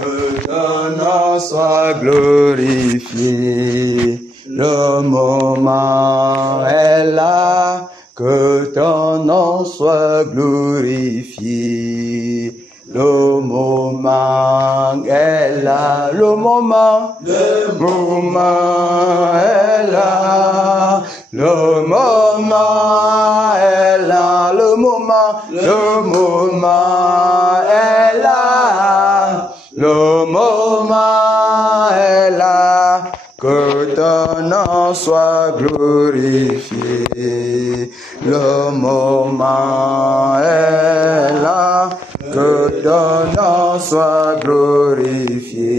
que ton nom soit glorifié. Le moment est là, que ton nom soit glorifié. Le moment est là, le moment est là, le moment est là, le moment est là, le moment est là, que ton nom soit glorifié. Le moment est là, que ton nom soit glorifié.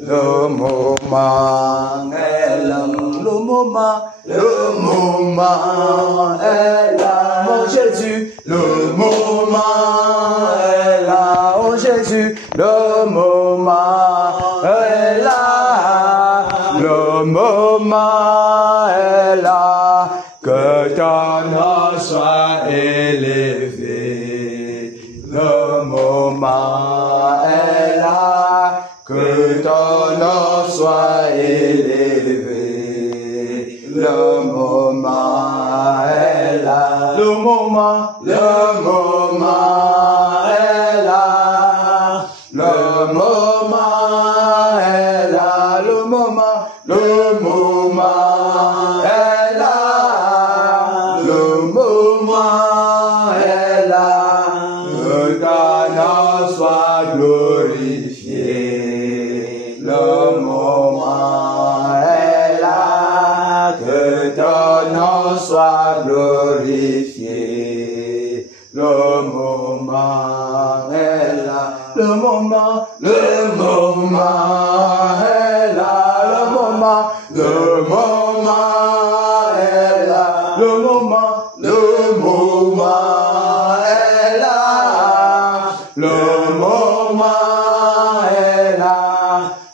Le moment est là, le moment est là, mon Jésus, le moment est là, oh Jésus, le moment est là, le moment est là, que ton nom soit élevé. Le moment est là, que ton nom soit élevé. Le moment est là, le moment est là, le moment est là, le moment est là, le moment est là, que ton nom soit glorifié. Le moment est là, que ton nom soit glorifié. Le moment est là, le moment est là, le moment est là, le moment est là, le moment est là,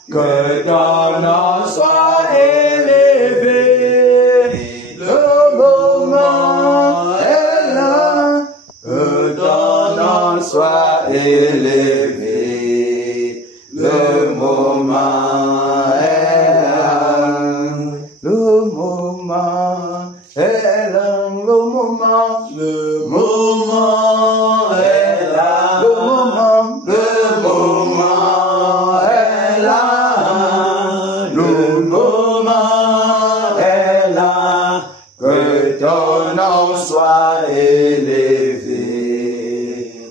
que ton nom soit élevé. Le moment est là, que ton nom soit élevé. Le moment est là, le moment est là, le moment est là, le moment est là, le moment est là, que ton nom soit élevé.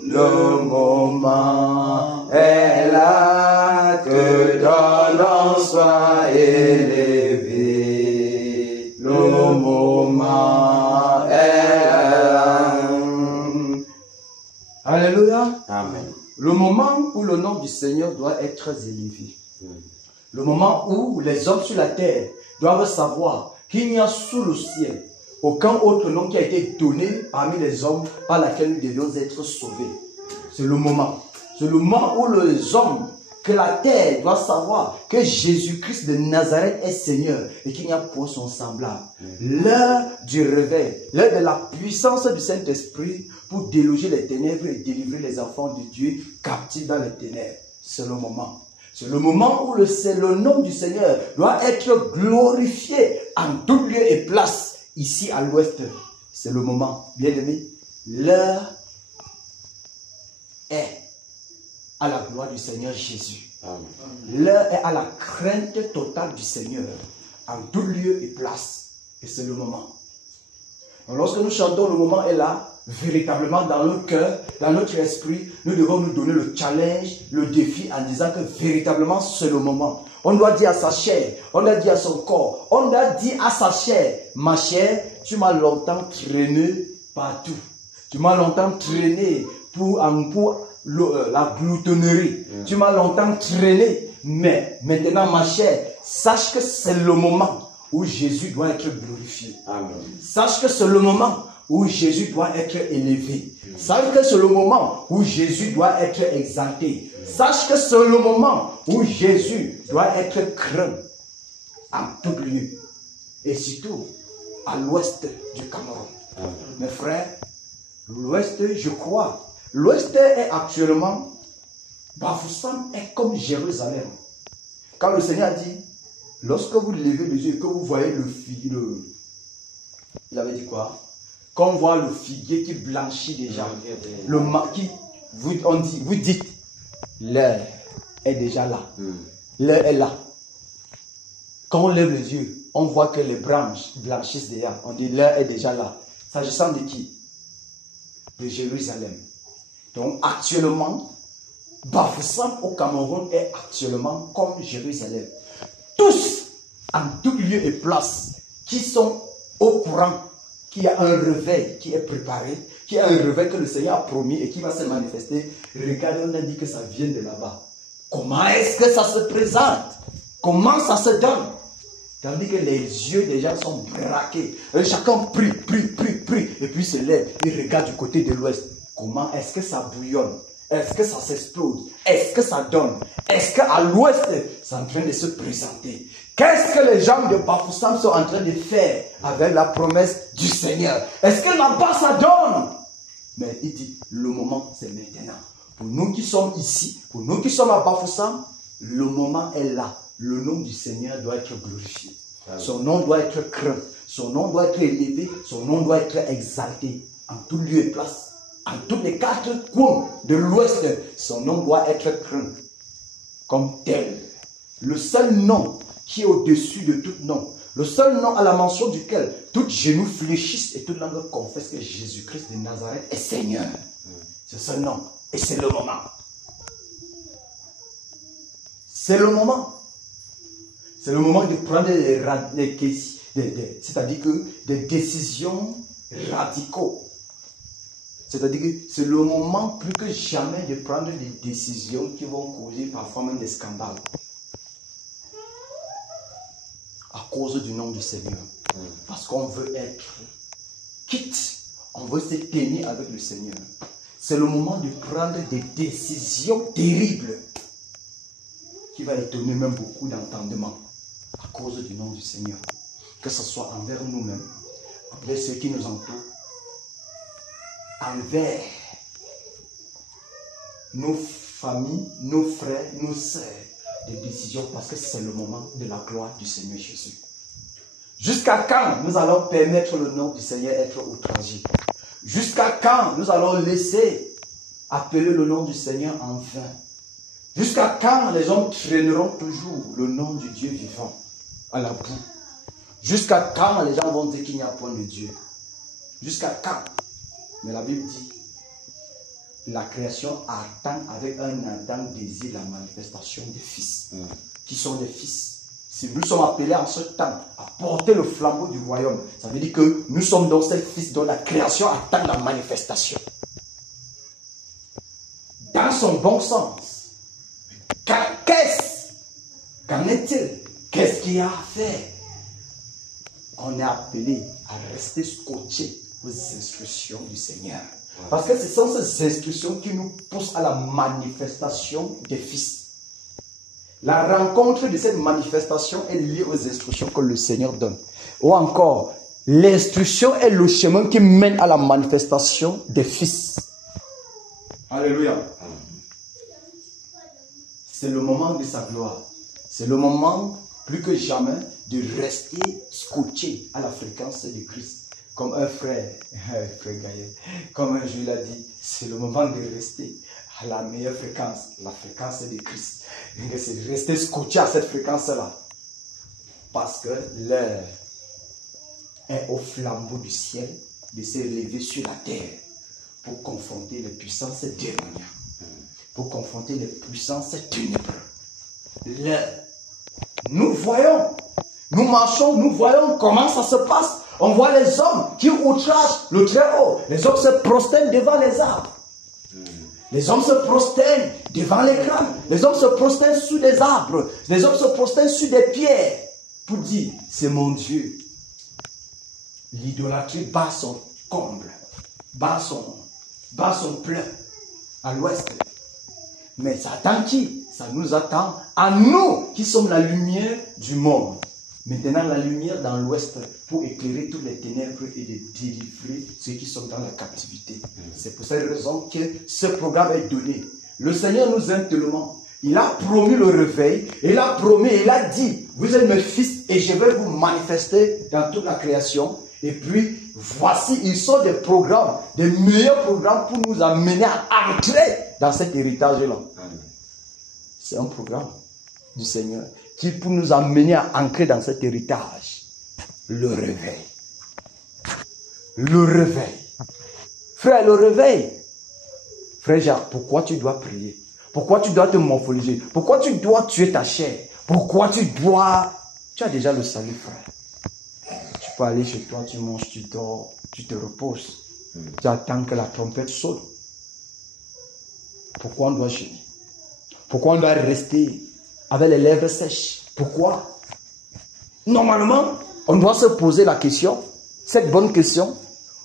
Le moment est là, que ton nom soit élevé. Le moment est là. Alléluia. Amen. Le moment où le nom du Seigneur doit être très élevé. Le moment où les hommes sur la terre doivent savoir qu'il n'y a sous le ciel aucun autre nom qui a été donné parmi les hommes par lequel nous devions être sauvés. C'est le moment. C'est le moment où les hommes, que la terre doit savoir que Jésus-Christ de Nazareth est Seigneur et qu'il n'y a pour son semblable. L'heure du réveil, l'heure de la puissance du Saint-Esprit pour déloger les ténèbres et délivrer les enfants de Dieu captifs dans les ténèbres. C'est le moment. C'est le moment où le nom du Seigneur doit être glorifié en tout lieu et place, ici à l'ouest. C'est le moment, bien aimé. L'heure est à la gloire du Seigneur Jésus. L'heure est à la crainte totale du Seigneur, en tout lieu et place. Et c'est le moment. Donc, lorsque nous chantons, le moment est là, véritablement dans notre cœur, dans notre esprit, nous devons nous donner le challenge, le défi en disant que véritablement c'est le moment. On doit dire à sa chair, on doit dire à son corps, on doit dire à sa chair, ma chair, tu m'as longtemps traîné partout. Tu m'as longtemps traîné pour la gloutonnerie. Tu m'as longtemps traîné, mais maintenant ma chair, sache que c'est le moment où Jésus doit être glorifié. Amen. Sache que c'est le moment où Jésus doit être élevé. Sache que c'est le moment où Jésus doit être exalté. Sache que c'est le moment où Jésus doit être craint en tout lieu. Et surtout à l'ouest du Cameroun. Mes frères, l'ouest, je crois, l'ouest est actuellement Bafoussam est comme Jérusalem. Quand le Seigneur a dit, lorsque vous levez les yeux et que vous voyez le figuier, il avait dit quoi? Quand on voit le figuier qui blanchit déjà, le marquis, vous dites, l'heure est déjà là. L'heure est là. Quand on lève les yeux, on voit que les branches blanchissent déjà. On dit l'heure est déjà là. S'agissant de qui? De Jérusalem. Donc actuellement, Bafoussam au Cameroun est actuellement comme Jérusalem. Tous, en tout lieu et place, qui sont au courant qu'il y a un réveil qui est préparé, qu'il y a un réveil que le Seigneur a promis et qui va se manifester. Regardez, on a dit que ça vient de là-bas. Comment est-ce que ça se présente? Comment ça se donne? Tandis que les yeux des gens sont braqués. Et chacun prie. Et puis se lève. Il regarde du côté de l'ouest. Comment est-ce que ça bouillonne? Est-ce que ça s'explose? Est-ce que ça donne? Est-ce qu'à l'ouest, c'est en train de se présenter? Qu'est-ce que les gens de Bafoussam sont en train de faire avec la promesse du Seigneur? Est-ce que là-bas ça donne? Mais il dit, le moment c'est maintenant. Pour nous qui sommes ici, pour nous qui sommes à Bafoussam, le moment est là. Le nom du Seigneur doit être glorifié. Son nom doit être craint. Son nom doit être élevé. Son nom doit être exalté. En tout lieu et place. En tous les quatre coins de l'ouest, son nom doit être craint. Comme tel. Le seul nom qui est au-dessus de tout nom. Le seul nom à la mention duquel tout genou fléchisse et toute langue confesse que Jésus-Christ de Nazareth est Seigneur. C'est ce nom. Et c'est le moment. C'est le moment. C'est le moment de prendre c'est-à-dire que des décisions radicaux. C'est-à-dire que c'est le moment plus que jamais de prendre des décisions qui vont causer parfois même des scandales. À cause du nom du Seigneur. Parce qu'on veut être quitte. On veut se tenir avec le Seigneur. C'est le moment de prendre des décisions terribles qui va étonner même beaucoup d'entendement à cause du nom du Seigneur. Que ce soit envers nous-mêmes, envers ceux qui nous entourent, envers nos familles, nos frères, nos sœurs, des décisions parce que c'est le moment de la gloire du Seigneur Jésus. Jusqu'à quand nous allons permettre le nom du Seigneur être outragé? Jusqu'à quand nous allons laisser appeler le nom du Seigneur en vain? Jusqu'à quand les hommes traîneront toujours le nom du Dieu vivant à la boue? Jusqu'à quand les gens vont dire qu'il n'y a point de Dieu? Jusqu'à quand? Mais la Bible dit, la création attend avec un ardent désir la manifestation des fils. Qui sont des fils? Si nous sommes appelés en ce temps à porter le flambeau du royaume, ça veut dire que nous sommes dans ces fils dont la création attend la manifestation. Dans son bon sens. Qu'en est-il? Qu'est-ce qu'il y a à faire? On est appelé à rester scotché aux instructions du Seigneur. Parce que ce sont ces instructions qui nous poussent à la manifestation des fils. La rencontre de cette manifestation est liée aux instructions que le Seigneur donne. Ou encore, l'instruction est le chemin qui mène à la manifestation des fils. Alléluia. C'est le moment de sa gloire. C'est le moment, plus que jamais, de rester scotché à la fréquence du Christ. Comme un frère Gaël, comme un jour l'a dit, c'est le moment de rester à la meilleure fréquence, la fréquence du Christ. C'est de rester scotché à cette fréquence-là. Parce que l'heure est au flambeau du ciel de s'élever sur la terre pour confronter les puissances démoniaques, pour confronter les puissances ténébreuses. L'heure. Nous voyons, nous marchons, nous voyons comment ça se passe. On voit les hommes qui outragent le Très-Haut. Les hommes se prosternent devant les arbres. Les hommes se prosternent devant les crânes. Les hommes se prosternent sous des arbres. Les hommes se prosternent sur des pierres. Pour dire, c'est mon Dieu. L'idolâtrie bat son comble. Bat son plein. À l'ouest. Mais ça attend qui? Ça nous attend à nous qui sommes la lumière du monde. Maintenant, la lumière dans l'ouest pour éclairer toutes les ténèbres et de délivrer ceux qui sont dans la captivité. C'est pour cette raison que ce programme est donné Le Seigneur nous aime tellement. Il a promis le réveil. Il a promis, il a dit, vous êtes mes fils et je vais vous manifester dans toute la création. Et puis, voici, ils sont des programmes, des meilleurs programmes pour nous amener à entrer dans cet héritage-là. C'est un programme du Seigneur qui pour nous amener à entrer dans cet héritage. Le réveil. Le réveil. Frère, le réveil. Frère Jacques, pourquoi tu dois prier? Pourquoi tu dois te morphologer? Pourquoi tu dois tuer ta chair? Pourquoi tu dois... Tu as déjà le salut, frère. Tu peux aller chez toi, tu manges, tu dors, tu te reposes. Tu attends que la trompette sonne. Pourquoi on doit jeûner? Pourquoi on doit rester avec les lèvres sèches? Pourquoi? Normalement, on doit se poser la question, cette bonne question,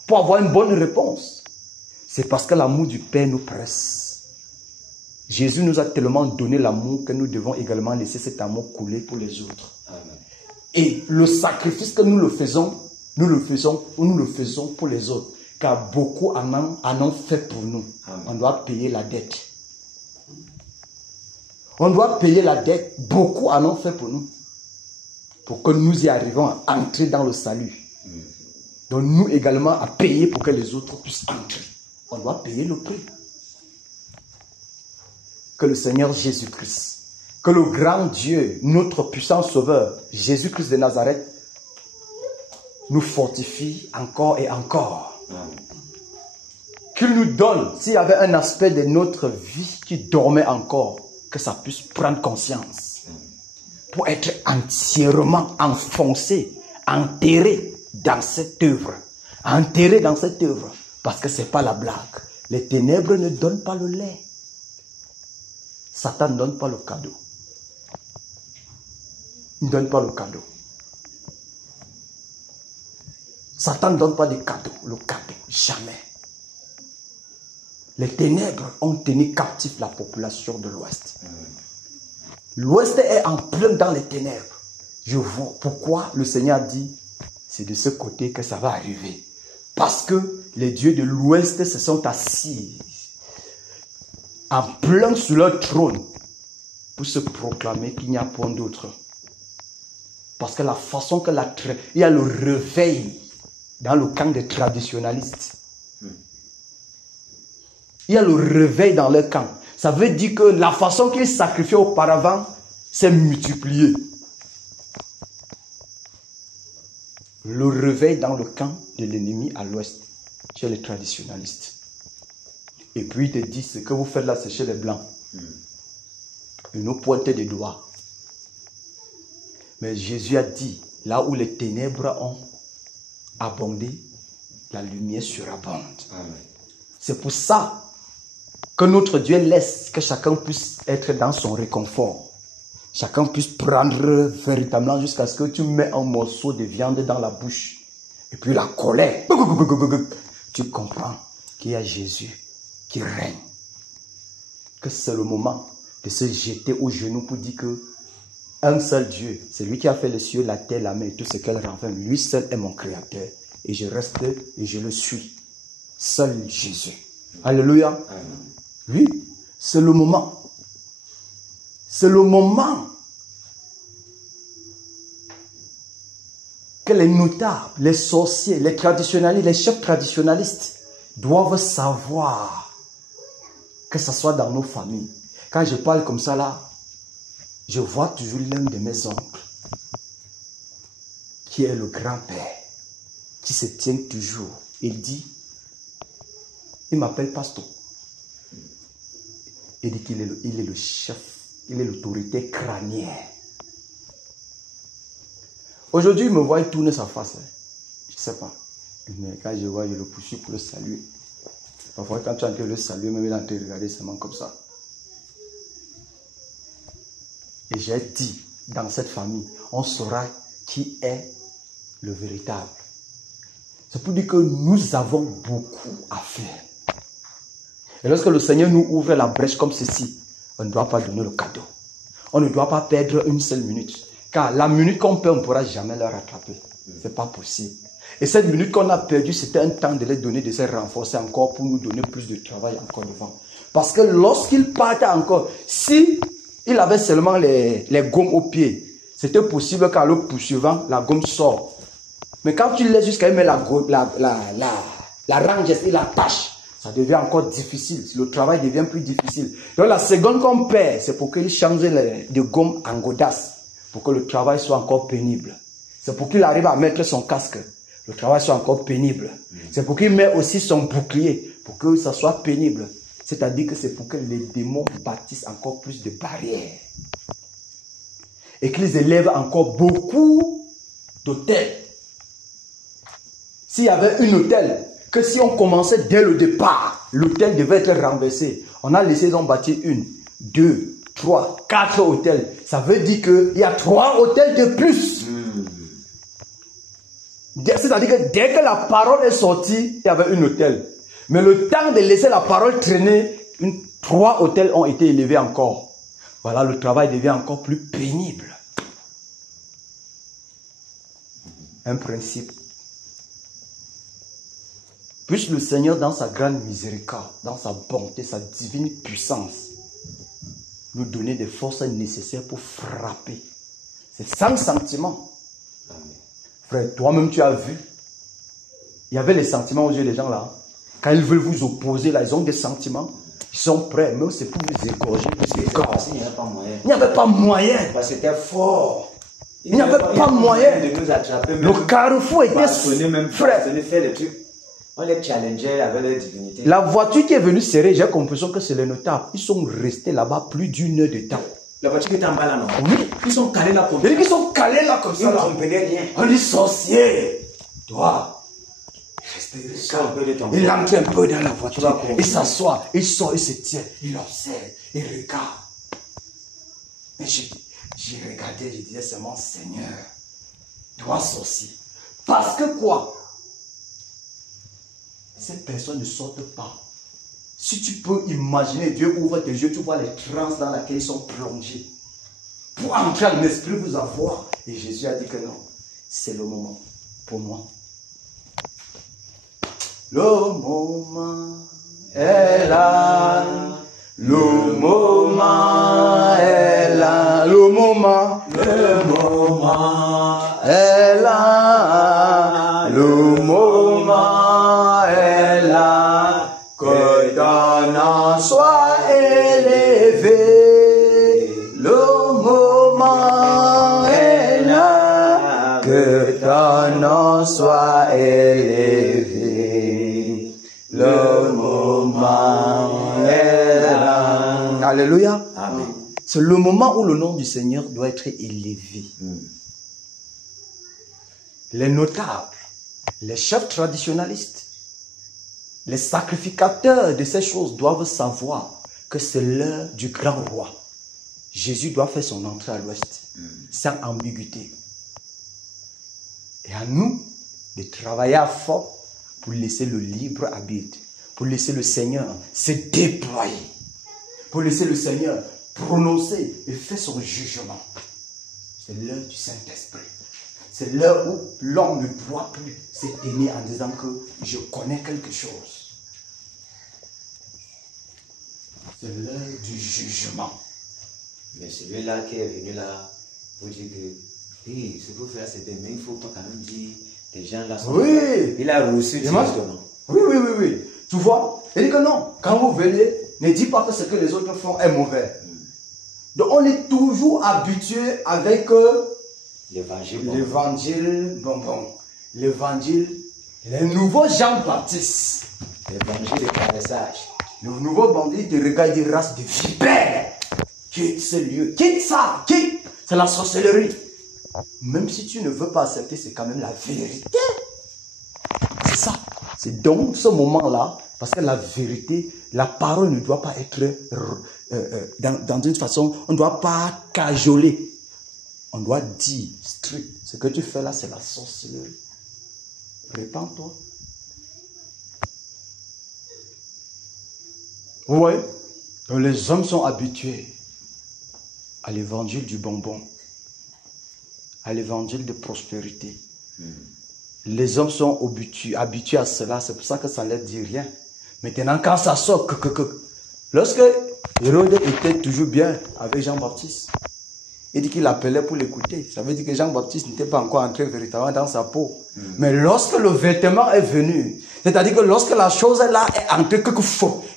pour avoir une bonne réponse. C'est parce que l'amour du Père nous presse. Jésus nous a tellement donné l'amour que nous devons également laisser cet amour couler pour les autres. Amen. Et le sacrifice que nous le faisons pour les autres. Car beaucoup en ont fait pour nous. Amen. On doit payer la dette. On doit payer la dette. Beaucoup en ont fait pour nous. Pour que nous y arrivions à entrer dans le salut. Donc nous également à payer pour que les autres puissent entrer. On doit payer le prix. Que le Seigneur Jésus-Christ, que le grand Dieu, notre puissant sauveur, Jésus-Christ de Nazareth, nous fortifie encore et encore. Qu'il nous donne, s'il y avait un aspect de notre vie qui dormait encore, que ça puisse prendre conscience. Pour être entièrement enfoncé, enterré dans cette œuvre. Enterré dans cette œuvre. Parce que ce n'est pas la blague. Les ténèbres ne donnent pas le lait. Satan ne donne pas le cadeau. Il ne donne pas le cadeau. Satan ne donne pas de cadeau. Le cadeau, jamais. Les ténèbres ont tenu captif la population de l'Ouest. L'Ouest est en plein dans les ténèbres. Je vois pourquoi le Seigneur dit, c'est de ce côté que ça va arriver. Parce que les dieux de l'Ouest se sont assis en plein sur leur trône pour se proclamer qu'il n'y a point d'autre. Parce que la façon que il y a le réveil dans le camp des traditionalistes. Il y a le réveil dans leur camp. Ça veut dire que la façon qu'ils sacrifiaient auparavant s'est multipliée. Le réveil dans le camp de l'ennemi à l'ouest, chez les traditionalistes. Et puis il te dit, ce que vous faites là, c'est chez les blancs. Ils nous pointent des doigts. Mais Jésus a dit, là où les ténèbres ont abondé, la lumière surabonde. C'est pour ça que notre Dieu laisse que chacun puisse être dans son réconfort. Chacun puisse prendre véritablement jusqu'à ce que tu mets un morceau de viande dans la bouche. Et puis la colère. Tu comprends qu'il y a Jésus qui règne. Que c'est le moment de se jeter aux genoux pour dire que un seul Dieu, c'est lui qui a fait les cieux, la terre, la mer et tout ce qu'elle renferme. Lui seul est mon créateur. Et je reste et je le suis. Seul Jésus. Alléluia. Oui, c'est le moment. C'est le moment que les notables, les sorciers, les traditionalistes, les chefs traditionalistes doivent savoir que ce soit dans nos familles. Quand je parle comme ça là, je vois toujours l'un de mes oncles qui est le grand-père, qui se tient toujours. Il dit, il m'appelle pasteur. Il dit qu'il est le chef, il est l'autorité crânienne. Aujourd'hui, il me voit tourner sa face. Je ne sais pas. Mais quand je vois, je le poursuis pour le saluer. Parfois, quand tu es en train de le saluer, même il est en train de regarder seulement comme ça. Et j'ai dit, dans cette famille, on saura qui est le véritable. C'est pour dire que nous avons beaucoup à faire. Et lorsque le Seigneur nous ouvre la brèche comme ceci, on ne doit pas donner le cadeau. On ne doit pas perdre une seule minute. Car la minute qu'on perd, on ne pourra jamais la rattraper. Ce n'est pas possible. Et cette minute qu'on a perdue, c'était un temps de les donner, de se renforcer encore pour nous donner plus de travail encore devant. Parce que lorsqu'il partait encore, si il avait seulement les gommes au pied, c'était possible qu'en le poursuivant, la gomme sort. Mais quand tu laisses jusqu'à mettre la range et la tâche, ça devient encore difficile. Le travail devient plus difficile. Donc la seconde qu'on perd, c'est pour qu'il change de gomme en godasse, pour que le travail soit encore pénible. C'est pour qu'il arrive à mettre son casque. Le travail soit encore pénible. C'est pour qu'il mette aussi son bouclier, pour que ça soit pénible. C'est-à-dire que c'est pour que les démons bâtissent encore plus de barrières. Et qu'ils élèvent encore beaucoup d'autels. S'il y avait une hôtel, que si on commençait dès le départ, l'hôtel devait être renversé. On a laissé en bâtir 1, 2, 3, 4 hôtels. Ça veut dire qu'il y a 3 hôtels de plus. C'est-à-dire que dès que la parole est sortie, il y avait un hôtel. Mais le temps de laisser la parole traîner, 3 hôtels ont été élevés encore. Voilà, le travail devient encore plus pénible. Un principe. Puisse le Seigneur, dans sa grande miséricorde, dans sa bonté, sa divine puissance, nous donner des forces nécessaires pour frapper. C'est sans sentiment. Frère, toi-même tu as vu. Il y avait les sentiments aux yeux des gens là. Quand ils veulent vous opposer là, ils ont des sentiments. Ils sont prêts, même c'est pour vous égorger. Il n'y avait pas moyen. Il n'y avait pas moyen. Parce que c'était fort. Il n'y avait pas moyen. De nous attraper, le carrefour était frère. Faire les trucs. On les challengeait avec leur divinité. La voiture qui est venue serrer, j'ai l'impression que c'est les notables. Ils sont restés là-bas plus d'1 heure de temps. La voiture qui était en bas là, non? Oui. Ils sont calés là comme ça. Ils sont calés là comme ça. Ils ne comprenaient rien. On dit sorcier. Toi. Il entre un peu dans la voiture. Il s'assoit. Il sort, il se tient. Il observe. Il regarde. Et j'ai regardé, je disais, c'est mon Seigneur. Toi, sorcier. Parce que quoi? Ces personnes ne sortent pas. Si tu peux imaginer, Dieu ouvre tes yeux, tu vois les transes dans lesquelles ils sont plongés. Pour entrer en esprit, vous avoir. Et Jésus a dit que non, c'est le moment pour moi. Le moment est là. Le moment est là. Le moment est là. Le moment est là. Que ton nom soit élevé. Le moment est là. Que ton nom soit élevé. Le moment est là. Alléluia. Amen. C'est le moment où le nom du Seigneur doit être élevé. Les notables, les chefs traditionnalistes, les sacrificateurs de ces choses doivent savoir que c'est l'heure du grand roi. Jésus doit faire son entrée à l'ouest, sans ambiguïté. Et à nous de travailler à fond pour laisser le libre arbitre, pour laisser le Seigneur se déployer, pour laisser le Seigneur prononcer et faire son jugement. C'est l'heure du Saint-Esprit. C'est l'heure où l'homme ne doit plus s'éteindre en disant que je connais quelque chose. C'est l'heure du jugement. Mais celui-là qui est venu là, vous dit que hey, ce qu'il faut faire, c'est bien, mais il ne faut pas quand même dire des gens là. Oui. Il a reçu directement. Oui. Tu vois, il dit que non, quand vous venez, ne dites pas que ce que les autres font est mauvais. Donc on est toujours habitué avec l'évangile bonbon. L'évangile, les nouveaux Jean-Baptiste. L'évangile de caressage. Le nouveau bandit te regarde des races de vipères. Quitte ce lieu, quitte ça, quitte. C'est la sorcellerie. Même si tu ne veux pas accepter, c'est quand même la vérité. C'est ça. C'est donc ce moment-là, parce que la vérité, la parole ne doit pas être dans une façon, on ne doit pas cajoler. On doit dire strict. Ce que tu fais là, c'est la sorcellerie. Répands-toi. Oui. Donc les hommes sont habitués à l'évangile du bonbon, à l'évangile de prospérité. Les hommes sont habitués à cela, c'est pour ça que ça ne leur dit rien. Maintenant, quand ça sort, Lorsque Hérode était toujours bien avec Jean-Baptiste, il dit qu'il appelait pour l'écouter. Ça veut dire que Jean-Baptiste n'était pas encore entré véritablement dans sa peau. Mais lorsque le vêtement est venu, c'est-à-dire que lorsque la chose là est entrée,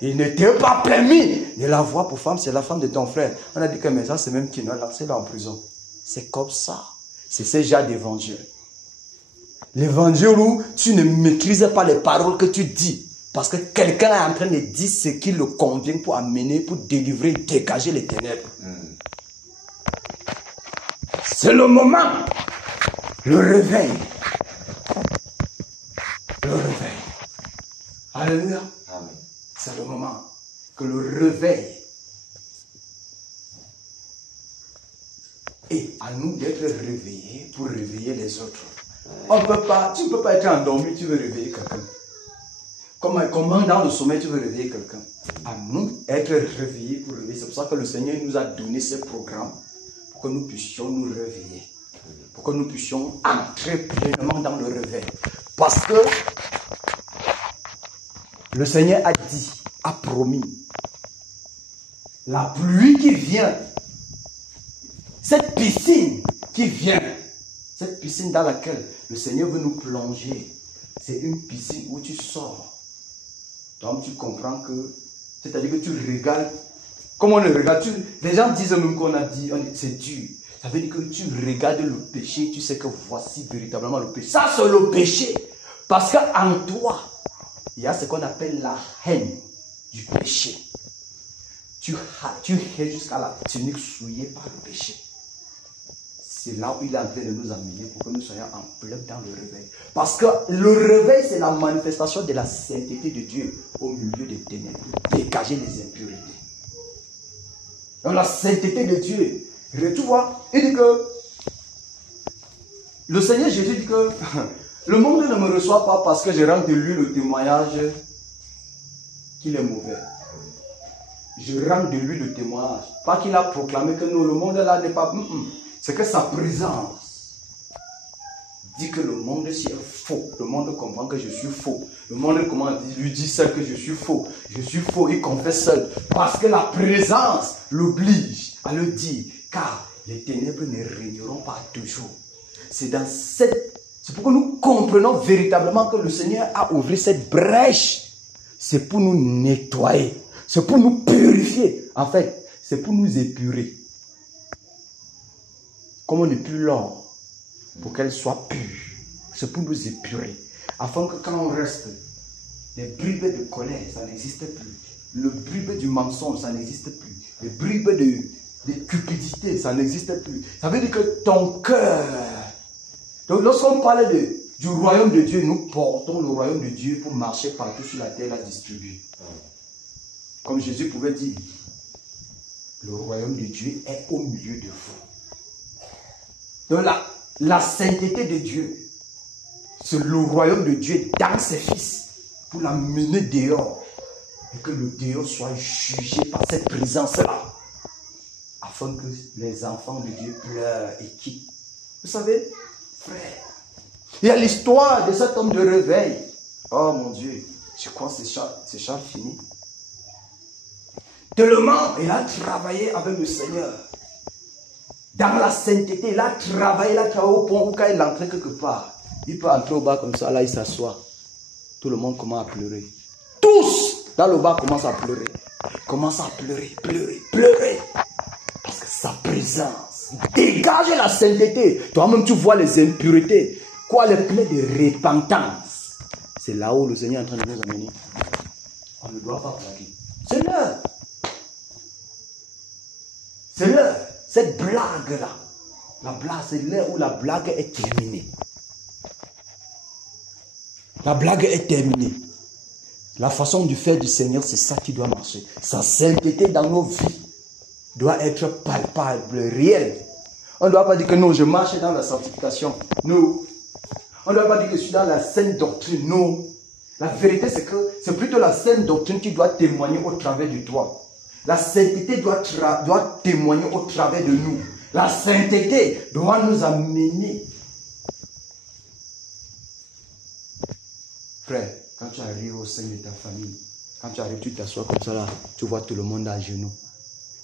il n'était pas permis de la voir pour femme, c'est la femme de ton frère. On a dit que mais ça c'est même qui nous a lancé là en prison. C'est comme ça. C'est ce genre d'évangile. L'évangile où tu ne maîtrises pas les paroles que tu dis. Parce que quelqu'un est en train de dire ce qui le convient pour amener, pour délivrer, dégager les ténèbres. C'est le moment. Le réveil. Le réveil. Alléluia. Amen. C'est le moment que le réveil est à nous d'être réveillés pour réveiller les autres. On peut pas, tu ne peux pas être endormi, tu veux réveiller quelqu'un. Comment dans le sommeil tu veux réveiller quelqu'un? À nous être réveillés pour réveiller. C'est pour ça que le Seigneur nous a donné ce programme pour que nous puissions nous réveiller. Pour que nous puissions entrer pleinement dans le réveil. Parce que le Seigneur a dit, a promis, la pluie qui vient, cette piscine qui vient, cette piscine dans laquelle le Seigneur veut nous plonger, c'est une piscine où tu sors. Donc tu comprends que, c'est-à-dire que tu regardes, comme on le regarde, les gens disent même qu'on a dit, c'est dur. Ça veut dire que tu regardes le péché, tu sais que voici véritablement le péché. Ça c'est le péché. Parce qu'en toi, il y a ce qu'on appelle la haine du péché. Tu hais jusqu'à la tunique souillée par le péché. C'est là où il est en train de nous amener pour que nous soyons en plein dans le réveil. Parce que le réveil, c'est la manifestation de la sainteté de Dieu au milieu des ténèbres, pour dégager les impuretés. Donc la sainteté de Dieu, tu vois, il dit que le Seigneur Jésus dit que le monde ne me reçoit pas parce que je rends de lui le témoignage qu'il est mauvais. Je rends de lui le témoignage. Pas qu'il a proclamé que non, le monde là n'est pas... C'est que sa présence dit que le monde est faux. Le monde comprend que je suis faux. Le monde lui dit seul que je suis faux. Je suis faux, il confesse seul. Parce que la présence l'oblige à le dire. Car les ténèbres ne régneront pas toujours. C'est pour que nous comprenions véritablement que le Seigneur a ouvert cette brèche. C'est pour nous nettoyer. C'est pour nous purifier. En fait, c'est pour nous épurer. Comme on épure l'or, pour qu'elle soit pure. C'est pour nous épurer. Afin que quand on reste, les bribes de colère, ça n'existe plus. Le bribe du mensonge, ça n'existe plus. Les bribes de cupidité, ça n'existe plus. Ça veut dire que ton cœur... Donc lorsqu'on parle du royaume de Dieu, nous portons le royaume de Dieu pour marcher partout sur la terre, la distribuer. Comme Jésus pouvait dire, le royaume de Dieu est au milieu de vous. Donc la sainteté de Dieu, c'est le royaume de Dieu dans ses fils pour l'amener dehors et que le dehors soit jugé par cette présence-là afin que les enfants de Dieu pleurent et quittent. Vous savez, frère, il y a l'histoire de cet homme de réveil. Oh mon Dieu, je crois que c'est Charles fini. Tellement il a travaillé avec le Seigneur. Dans la sainteté, il a travaillé au point où quand il entrait quelque part, il peut entrer au bar comme ça, là il s'assoit. Tout le monde commence à pleurer. Tous dans le bar commencent à pleurer. Commencent à pleurer, pleurer. Parce que sa présence dégage la sainteté. Toi-même tu vois les impuretés. Quoi, les plaies de repentance. C'est là où le Seigneur est en train de nous amener. On ne doit pas plaquer. C'est l'heure. C'est l'heure. Cette blague-là, la blague, c'est l'heure où la blague est terminée. La blague est terminée. La façon de faire du Seigneur, c'est ça qui doit marcher. Sa sainteté dans nos vies doit être palpable, réelle. On ne doit pas dire que non, je marche dans la sanctification. Non. On ne doit pas dire que je suis dans la sainte doctrine. Non. La vérité, c'est que c'est plutôt la sainte doctrine qui doit témoigner au travers de toi. La sainteté doit témoigner au travers de nous. La sainteté doit nous amener. Frère, quand tu arrives au sein de ta famille, Quand tu arrives, tu t'assois comme ça là, tu vois tout le monde à genoux.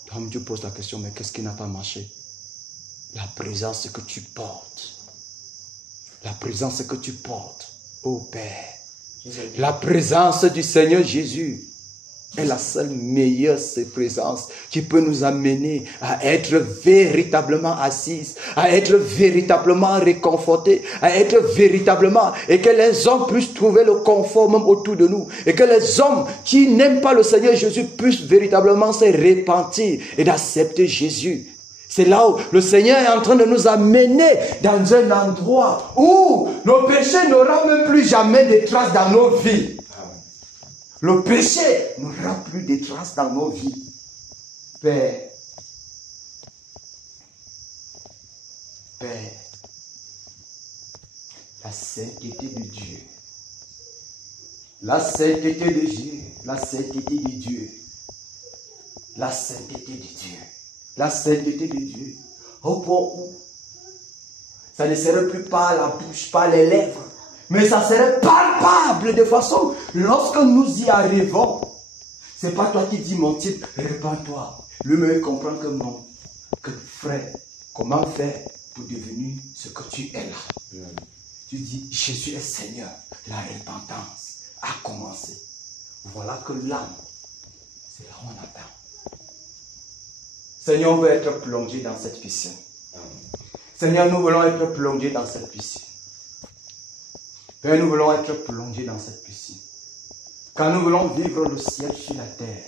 Toi-même, tu poses la question, mais qu'est-ce qui n'a pas marché? La présence que tu portes. La présence que tu portes, ô Père. La présence du Seigneur Jésus est la seule meilleure présence qui peut nous amener à être véritablement assis, à être véritablement réconfortés, à être véritablement, et que les hommes puissent trouver le confort même autour de nous, et que les hommes qui n'aiment pas le Seigneur Jésus puissent véritablement se repentir et d'accepter Jésus. C'est là où le Seigneur est en train de nous amener dans un endroit où nos péchés n'auront même plus jamais de traces dans nos vies. Le péché n'aura plus de traces dans nos vies. Père, la sainteté de Dieu, la sainteté de Dieu, la sainteté de Dieu, la sainteté de Dieu, la sainteté de Dieu, au point où ça ne serait plus par la bouche, par les lèvres, mais ça serait palpable de façon, lorsque nous y arrivons, c'est pas toi qui dis mon type, répands-toi. Lui-même comprend que frère, comment faire pour devenir ce que tu es là. Tu dis, Jésus est Seigneur, la repentance a commencé. Voilà que l'âme, c'est là où on attend. Seigneur, on veut être plongé dans cette piscine. Seigneur, nous voulons être plongés dans cette piscine. Père, nous voulons être plongés dans cette piscine. Car nous voulons vivre le ciel sur la terre.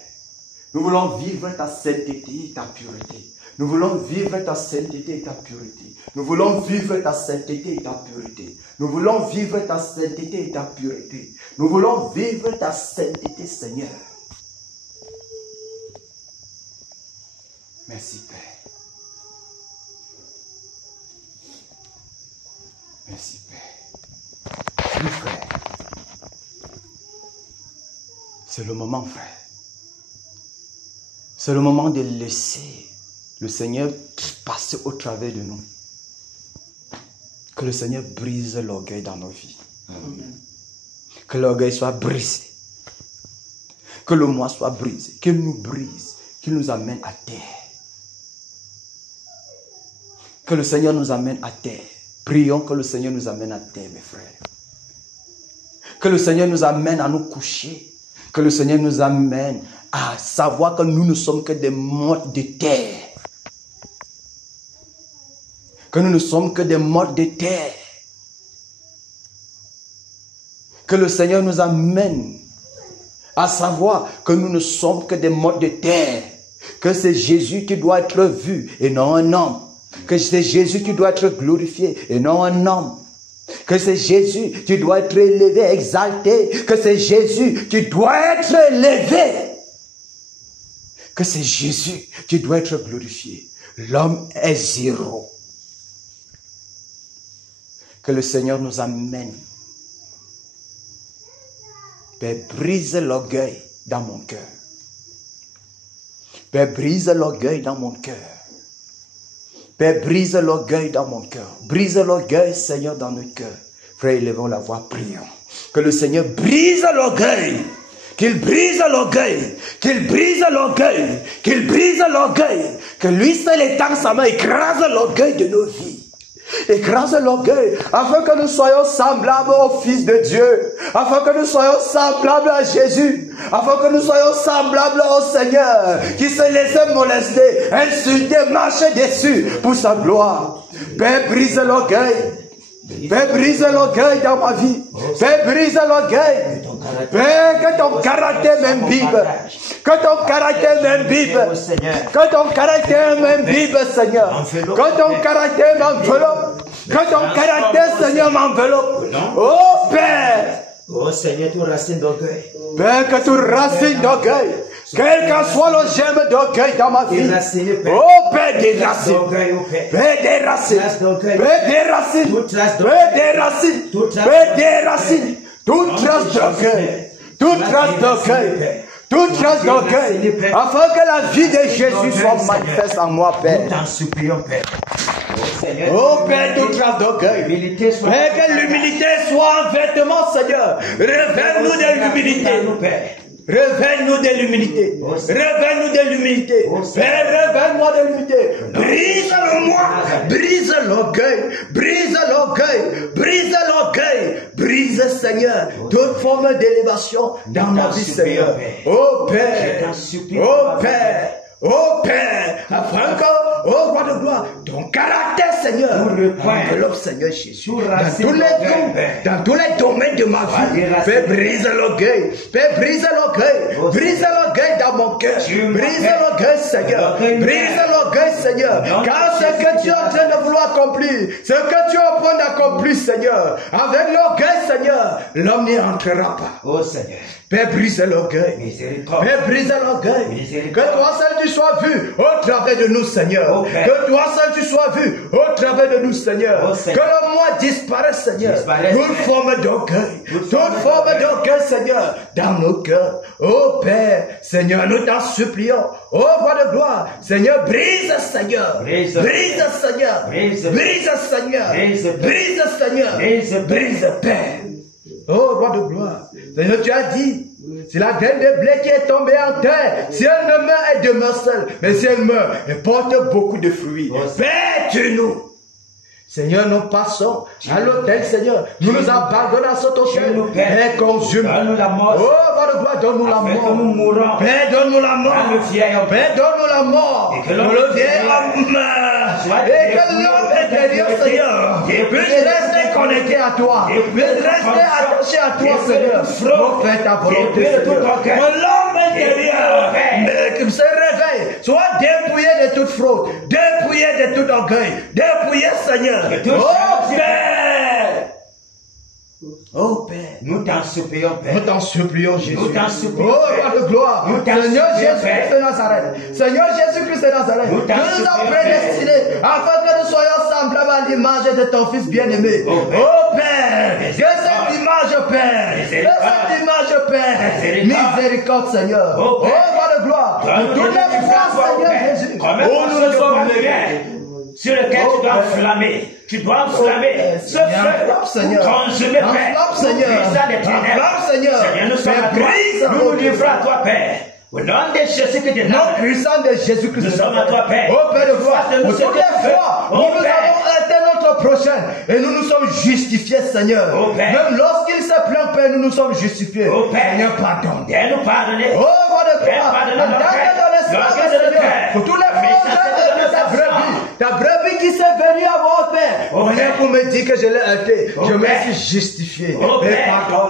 Nous voulons vivre ta sainteté et ta pureté. Nous voulons vivre ta sainteté et ta pureté. Nous voulons vivre ta sainteté et ta pureté. Nous voulons vivre ta sainteté et ta pureté. Nous voulons vivre ta sainteté, Seigneur. Merci, Père. Merci, Père. Oui, frère. C'est le moment, frère. C'est le moment de laisser le Seigneur passer au travers de nous. Que le Seigneur brise l'orgueil dans nos vies. Amen. Que l'orgueil soit brisé. Que le moi soit brisé. Qu'il nous brise. Qu'il nous amène à terre. Que le Seigneur nous amène à terre. Prions que le Seigneur nous amène à terre, mes frères. Que le Seigneur nous amène à nous coucher. Que le Seigneur nous amène à savoir que nous ne sommes que des morts de terre. Que nous ne sommes que des morts de terre. Que le Seigneur nous amène à savoir que nous ne sommes que des morts de terre. Que c'est Jésus qui doit être vu et non un homme. Que c'est Jésus qui doit être glorifié et non un homme. Que c'est Jésus qui doit être élevé, exalté. Que c'est Jésus qui doit être élevé. Que c'est Jésus qui doit être glorifié. L'homme est zéro. Que le Seigneur nous amène. Père, brise l'orgueil dans mon cœur. Père, brise l'orgueil dans mon cœur. Père, brise l'orgueil dans mon cœur. Brise l'orgueil, Seigneur, dans notre cœur. Frère, élevons la voix, prions. Que le Seigneur brise l'orgueil. Qu'il brise l'orgueil. Qu'il brise l'orgueil. Qu'il brise l'orgueil. Que lui seul étend sa main, écrase l'orgueil de nos vies. Écrase l'orgueil, afin que nous soyons semblables au Fils de Dieu, afin que nous soyons semblables à Jésus, afin que nous soyons semblables au Seigneur, qui se laissait molester, insulter, marcher dessus pour sa gloire. Père, brise l'orgueil. Père, brise l'orgueil dans ma vie. Père, brise l'orgueil. Père, que ton caractère m'imbibe. Que ton caractère m'imbibe. Que ton caractère m'imbibe, Seigneur. Que ton caractère m'enveloppe. Que ton caractère, Seigneur, m'enveloppe. Oh Père. Oh Seigneur, toute racine d'orgueil. Père, que toute racine d'orgueil. Quel qu'en soit le germe d'orgueil dans ma vie. Oh Père, des racines. Père, des racines. Père, des racines. Père, des racines. Père, des racines. Toute trace d'orgueil. Toute trace d'orgueil. Toute trace d'orgueil. Afin que la vie de Jésus soit manifeste en moi, Père. Nous t'en supplions, Père. Oh Père, toute trace d'orgueil. Père, que l'humilité soit un vêtement, Seigneur. Révèle-nous de l'humilité. Réveille-nous de l'humilité. Réveille-nous de l'humilité. Père, réveille-moi de l'humilité. Brise le moi. Brise l'orgueil. Brise l'orgueil. Brise l'orgueil. Brise, Seigneur, toute forme d'élévation dans ma vie, Seigneur. Oh Père. Oh Père. Oh Père, afin que, oh roi de gloire, ton caractère, Seigneur, enveloppe, Seigneur Jésus, dans tous les domaines de ma vie. Père, brise l'orgueil. Père, brise l'orgueil. Brise l'orgueil dans mon cœur. Brise l'orgueil, Seigneur. Brise l'orgueil, Seigneur. Car ce que tu es en train de vouloir accomplir, ce que tu es en train d'accomplir, Seigneur, avec l'orgueil, Seigneur, l'homme n'y entrera pas. Oh Seigneur. Père, brise l'orgueil. Miséricorde. Père, brise l'orgueil. Miséricorde. Que toi seul tu sois vu au travers de nous, Seigneur. Que toi seul tu sois vu au travers de nous, Seigneur. Que le moi disparaisse, Seigneur. Toute forme d'orgueil. Toute forme d'orgueil, Seigneur, dans nos cœurs. Oh Père, Seigneur, nous t'en supplions. Oh roi de gloire, Seigneur, brise, Seigneur. Brise, Seigneur. Brise, Seigneur. Brise, Seigneur. Brise, Père. Oh roi de gloire, Seigneur, tu as dit, c'est la graine de blé qui est tombée en terre. Si elle ne meurt, elle demeure seule. Mais si elle meurt, elle porte beaucoup de fruits. Père, tue-nous. Seigneur, nous passons à l'autel, Seigneur. Nous nous abandonnons à cet autel. Père, consume. Donne-nous la mort. Oh, roi de gloire, donne-nous la mort. Nous mourons. Père, donne-nous la mort. Père, donne-nous la mort. Et que l'homme le vieil homme meurt. Et que l'homme intérieur, Seigneur, puisse rester connecté à toi. Puisse rester attaché à toi, Seigneur. Pour faire ta volonté, Seigneur. Que l'homme intérieur se réveille. Soit dépouillé de toute fraude. Dépouillé de tout orgueil. Dépouillé, Seigneur. Oh Père! Oh Père! Nous t'en supplions, Père. Nous t'en supplions, Jésus. Nous t'en supplions, oh roi de gloire. Seigneur Jésus-Christ de Nazareth. Seigneur Jésus-Christ de Nazareth. Nous avons prédestinés afin que nous soyons semblables à l'image de ton Fils bien-aimé. Oh Père! Que cette image, Père! Que cette image, Père! Miséricorde, Seigneur. Oh roi de gloire. Pour toutes les fois, Seigneur Jésus. Oh, nous sommes bien. Sur lequel tu dois enflammer. Tu dois enflammer ce feu. Consumer, Père. Seigneur. Seigneur. Nous sommes à toi. Nous nous livrons à toi, Père. Au nom de Jésus-Christ de Nazareth. Nous sommes à toi, Père. Oh Père de gloire. Pour toutes les fois où nous avons été notre prochain et nous nous sommes justifiés, Seigneur. Même lorsqu'il se plaint, Père, nous nous sommes justifiés. Seigneur, pardonne. Nous pardonner. Oh, roi de gloire. Pour tous les fois, ta brebis qui s'est venue à mon Père. Seigneur, pour me dire que je l'ai hâté. Je me suis justifié.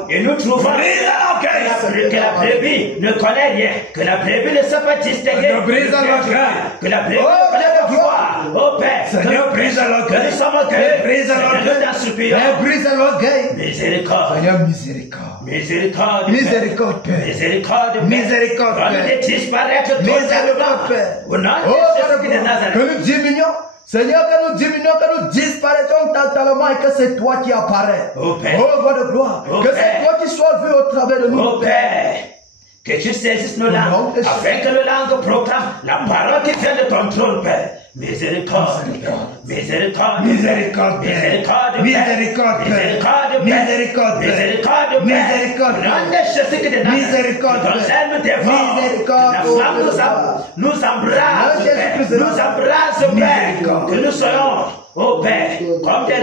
Et nous trouvons que la brebis ne connaît rien. Que la brebis ne sait pas distinguer. Que la brebis ne connaît pas voir. Oh Père. Seigneur, brise l'orgueil. Nous sommes orgueilleux. Brise l'orgueil. Brise l'orgueil. Miséricorde. Seigneur, miséricorde. Miséricorde. Miséricorde, Père. Miséricorde, Père. Miséricorde, Père. Donne-nous disparaître Miséricorde, Père. Au nom de Jésus de Nazareth. Que nous diminuons. Seigneur, que nous diminuons, que nous disparaissons totalement et que c'est toi qui apparaît. Oh Père. Oh roi de gloire. Que c'est toi qui sois vu au travers de nous. Oh Père. Que tu saisisses nos langues afin que nos langues proclament la parole qui vient de ton trône, Père. Miséricorde, miséricorde, miséricorde, miséricorde, miséricorde, miséricorde, miséricorde, miséricorde, miséricorde, miséricorde, miséricorde, nous embrasse, Père, que nous soyons, oh Père, comme des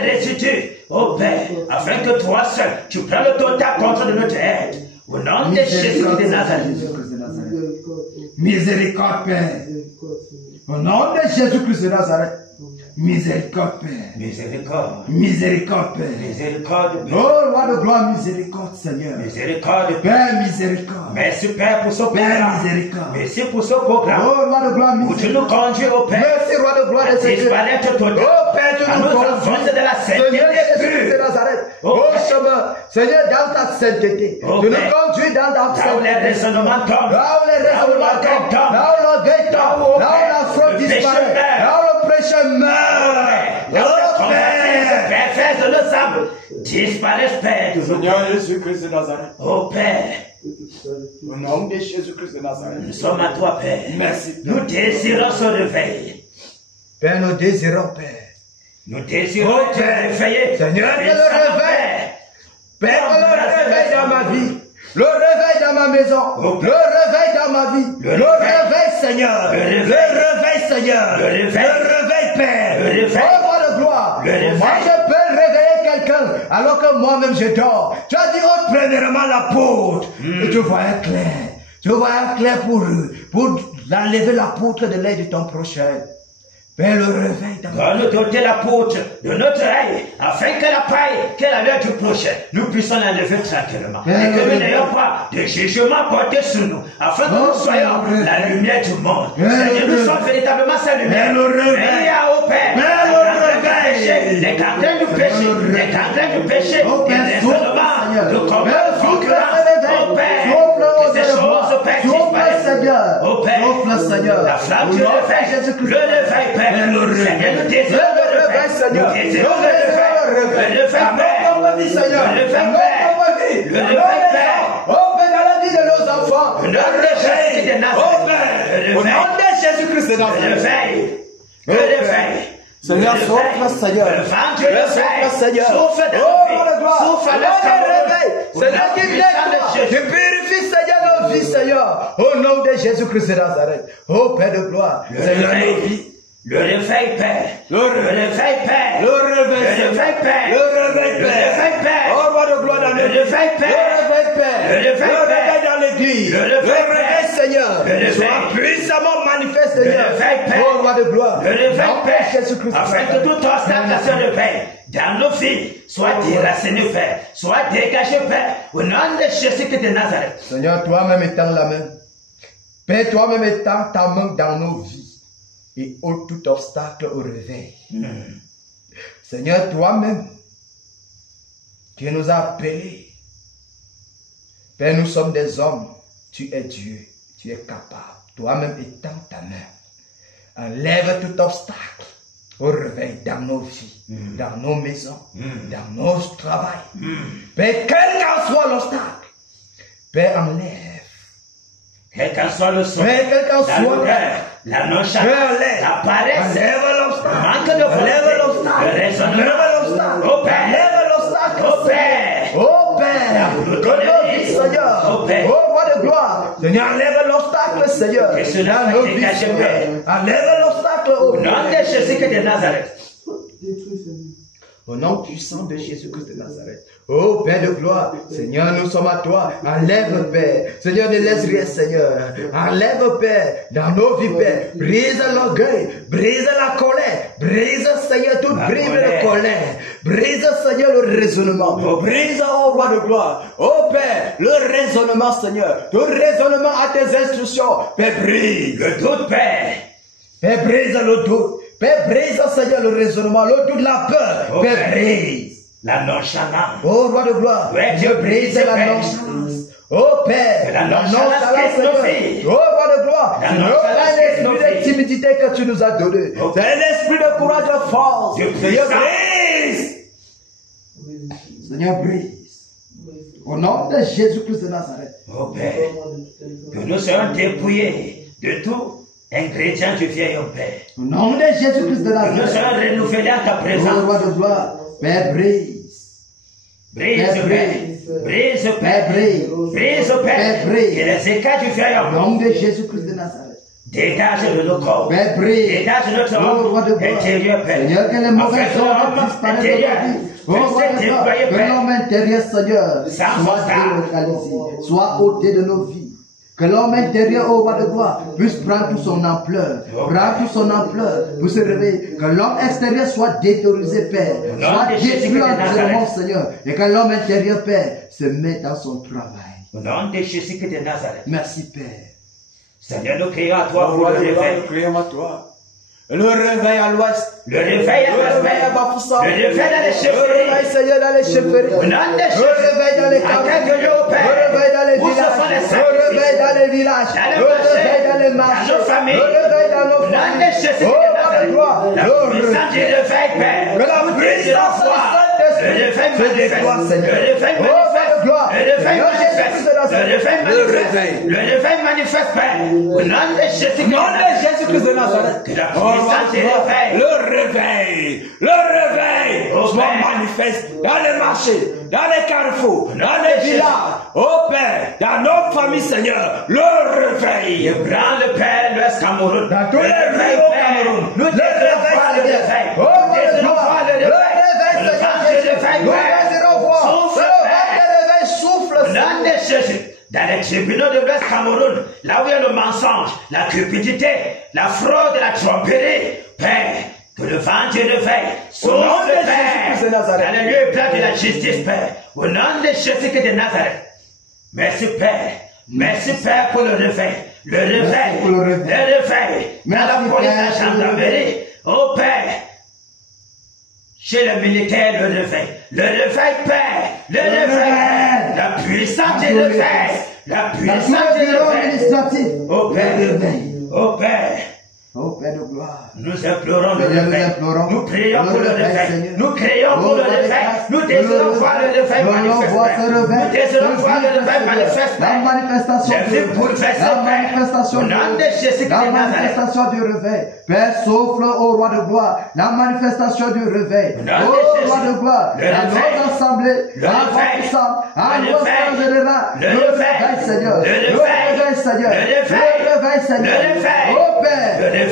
restituts, oh Père, afin que toi seul, tu prennes le total contre de notre aide. Au nom de Jésus de Nazareth. Miséricorde, Père. Au nom de Jésus-Christ de Nazareth. Miséricorde, Père. Miséricorde. Miséricorde, Père. Miséricorde, Père. Oh, roi de gloire, miséricorde, Seigneur. Miséricorde, Père, miséricorde. Merci, Père, pour ce programme. Père, miséricorde. Merci pour ce programme. Oh, roi de gloire, miséricorde. Où tu nous conduis, au Père. Merci, roi de gloire, de Seigneur. Oh, Père, tu nous conduis. de la Seigneur Jésus de Nazareth. Oh, chemin. Seigneur, dans ta sainteté. Tu nous conduis dans ta sainteté. Là où les raisonnements tombent. Là où les raisonnements tombent. Là où l'orgueil tombe. Là où la fraude disparaît. Là où le péché meurt. Oh, Père. Fais de nos âmes disparaissent, Père. Seigneur Jésus-Christ de Nazareth. Oh, Père. Au nom de Jésus-Christ de Nazareth. Nous sommes à toi, Père. Merci. Nous désirons ce réveil. Père, nous désirons, Père. Nous désirons te réveiller. Seigneur, que le réveil. Père, que le réveil dans ma vie. Le réveil dans ma maison. Le réveil dans ma vie. Le réveil, Seigneur. Le réveil, Seigneur. Le réveil, Père. Oh, roi de gloire. Moi, je peux réveiller quelqu'un alors que moi-même je dors. Tu as dit, oh, premièrement l'apôtre. Et tu vois clair. Tu vois clair pour enlever la poutre de l'œil de ton prochain. Père, le réveil va nous doter la poutre de notre œil, afin que la paille, qu'elle a l'œil du prochain, nous puissions l'enlever tranquillement. Et que nous n'ayons pas de jugement porté sur nous, afin que nous soyons la lumière du monde. Seigneur, nous sommes véritablement sa lumière. Mais il y a au Père, les gangrènes du péché, les gangrènes du péché, les raisonnements, le combat de concurrence, au Père, que ces choses, Père, disparaissent. Au Père, la flamme du réveil, le réveil, Père. Seigneur, nous désirons le réveil, Seigneur. Nous désirons le réveil, le réveil, Père. Oh, Père, dans la vie de nos enfants. Le réveil de Nazareth. Au nom de Jésus-Christ de Nazareth. Le réveil. Seigneur, souffle, Seigneur. Souffle, Seigneur. Souffle de la vie. Souffle le réveil. Seigneur, qui vient, qui purifie, Seigneur, nos vies, Seigneur. Au nom de Jésus-Christ de Nazareth. Oh, Père de gloire. Seigneur, nos vies. Le réveil, Père. Le réveil, Père. Le réveil, Père. Le réveil, Père. Oh, roi de gloire dans le réveil, Père. Le réveil, Père. Le réveil dans l'église. Le réveil, Seigneur. Sois puissamment manifeste, Seigneur. Oh, roi de gloire. Le réveil, Père. Afin que tout obstacle à ce réveil dans nos vies soit déraciné, Père. Soit dégagé, Père. Au nom de Jésus-Christ de Nazareth. Seigneur, toi-même étends la main. Père, toi-même étends ta main dans nos vies. Et ôte tout obstacle au réveil. Seigneur, toi-même, tu nous as appelés. Père, nous sommes des hommes. Tu es Dieu. Tu es capable. Toi-même étends ta main. Enlève tout obstacle au réveil dans nos vies, dans nos maisons, dans nos travails. Père, quel qu'en soit l'obstacle, Père, enlève. Quel qu'en soit le son, la nonchalance, la paresse, le manque de volonté, le raisonnement, au Père, au Père, au Père, Seigneur, au roi de gloire, Seigneur, enlève l'obstacle, Seigneur, que cela va dégager, Père, enlève l'obstacle, au nom de Jésus-Christ de Nazareth. Au nom puissant de Jésus-Christ de Nazareth. Oh Père de gloire, Seigneur, nous sommes à toi. Enlève, Père. Seigneur, ne laisse rien, Seigneur. Enlève, Père, dans nos vies, Père. Brise l'orgueil, brise la colère, brise, Seigneur, toute brise de colère. Brise, Seigneur, le raisonnement. Brise, oh roi de gloire. Oh Père, le raisonnement, Seigneur. Tout raisonnement à tes instructions. Père, brise. Le doute, Père. Père, brise le doute. Père, brise, Seigneur, le raisonnement, le doute, la peur. Père, brise. La nonchalance. Oh, roi de gloire. Dieu brise la nonchalance. Oh, Père. La nonchalance, Seigneur. Oh, roi de gloire. C'est l'esprit de timidité que tu nous as donné. C'est l'esprit de courage, de force. Seigneur, brise. Seigneur, brise. Au nom de Jésus-Christ de Nazareth. Oh, Père. Que nous soyons dépouillés de tout ingrédient du vieil homme, Père. Au nom de Jésus-Christ de Nazareth. Que nous soyons renouvelés à ta présence. Oh, roi de gloire. Père, brise. Brise, Père. Brise, Père. Brise, Père. Et les écarts du vieil homme. Au nom de Jésus-Christ de Nazareth. Dégage de nos corps. Père, brise. Dégage notre homme intérieur, Père. Seigneur, que les mauvais hommes disparaissent de notre vie. Oh, que l'homme intérieur, Seigneur, soit délocalisé, soit ôté de nos vies. Que l'homme intérieur, au roi de gloire, puisse prendre toute son ampleur, pour se réveiller. Que l'homme extérieur soit détériorisé, Père, soit détruit entièrement, Seigneur. Et que l'homme intérieur, Père, se mette dans son travail. Au nom de Jésus-Christ de Nazareth. Merci, Père. Seigneur, nous crions à toi pour le réveil. Nous crions à toi. Le réveil à l'ouest. Le réveil à l'ouest. Le réveil dans les chefferies. Le réveil, Seigneur, dans les chefferies. Le réveil dans les campagnes. Le réveil dans les villages. Le réveil dans les villages. Le réveil dans les marchés. Le réveil dans nos familles. Oh, ma gloire. La puissance du réveil, Père. Que la puissance de Saint-Esprit se déploie, Seigneur. Oh, de gloire. Le réveil Seigneur Jésus-Christ de Nazareth. Le réveil manifeste, Père. Au nom de Jésus-Christ de Nazareth. Que la puissance du réveil. Le réveil soit manifeste dans les marchés, dans les carrefours, dans les villages. Oh Père, dans nos familles, Seigneur, le réveil. Prends le Père, l'Ouest Cameroun. Dans tous les pays au Cameroun. Nous désirons voir le réveil. Oh, Nous désirons voir le réveil. Souffle. Dans les tribunaux de l'Ouest Cameroun, là où il y a le mensonge, la cupidité, la fraude, la tromperie, Père, que le vent du réveil souffle, Père, dans les lieux pleins de la justice, Père, au nom de Jésus-Christ de Nazareth. Merci, Père. Merci, Père, pour le réveil. Le réveil. Dans la police, la gendarmerie. Oh, Père. Chez les militaires, le réveil. Le réveil, Père. Le réveil. La puissance du réveil. La puissance du réveil. Oh, Père. Oh, Père. Oh Père de gloire, nous implorons le réveil. Nous prions pour le réveil. Nous crions pour le réveil. Nous désirons voir le réveil manifester. Nous désirons voir le réveil manifester. La manifestation du réveil. La manifestation du réveil. Père, souffle au roi de gloire. La manifestation du réveil. Au roi de gloire. À nos assemblées. À votre sang. À nos sang général. Le réveil, Seigneur. Le réveil, Seigneur. Le réveil, Seigneur. Oh Père. Le réveil,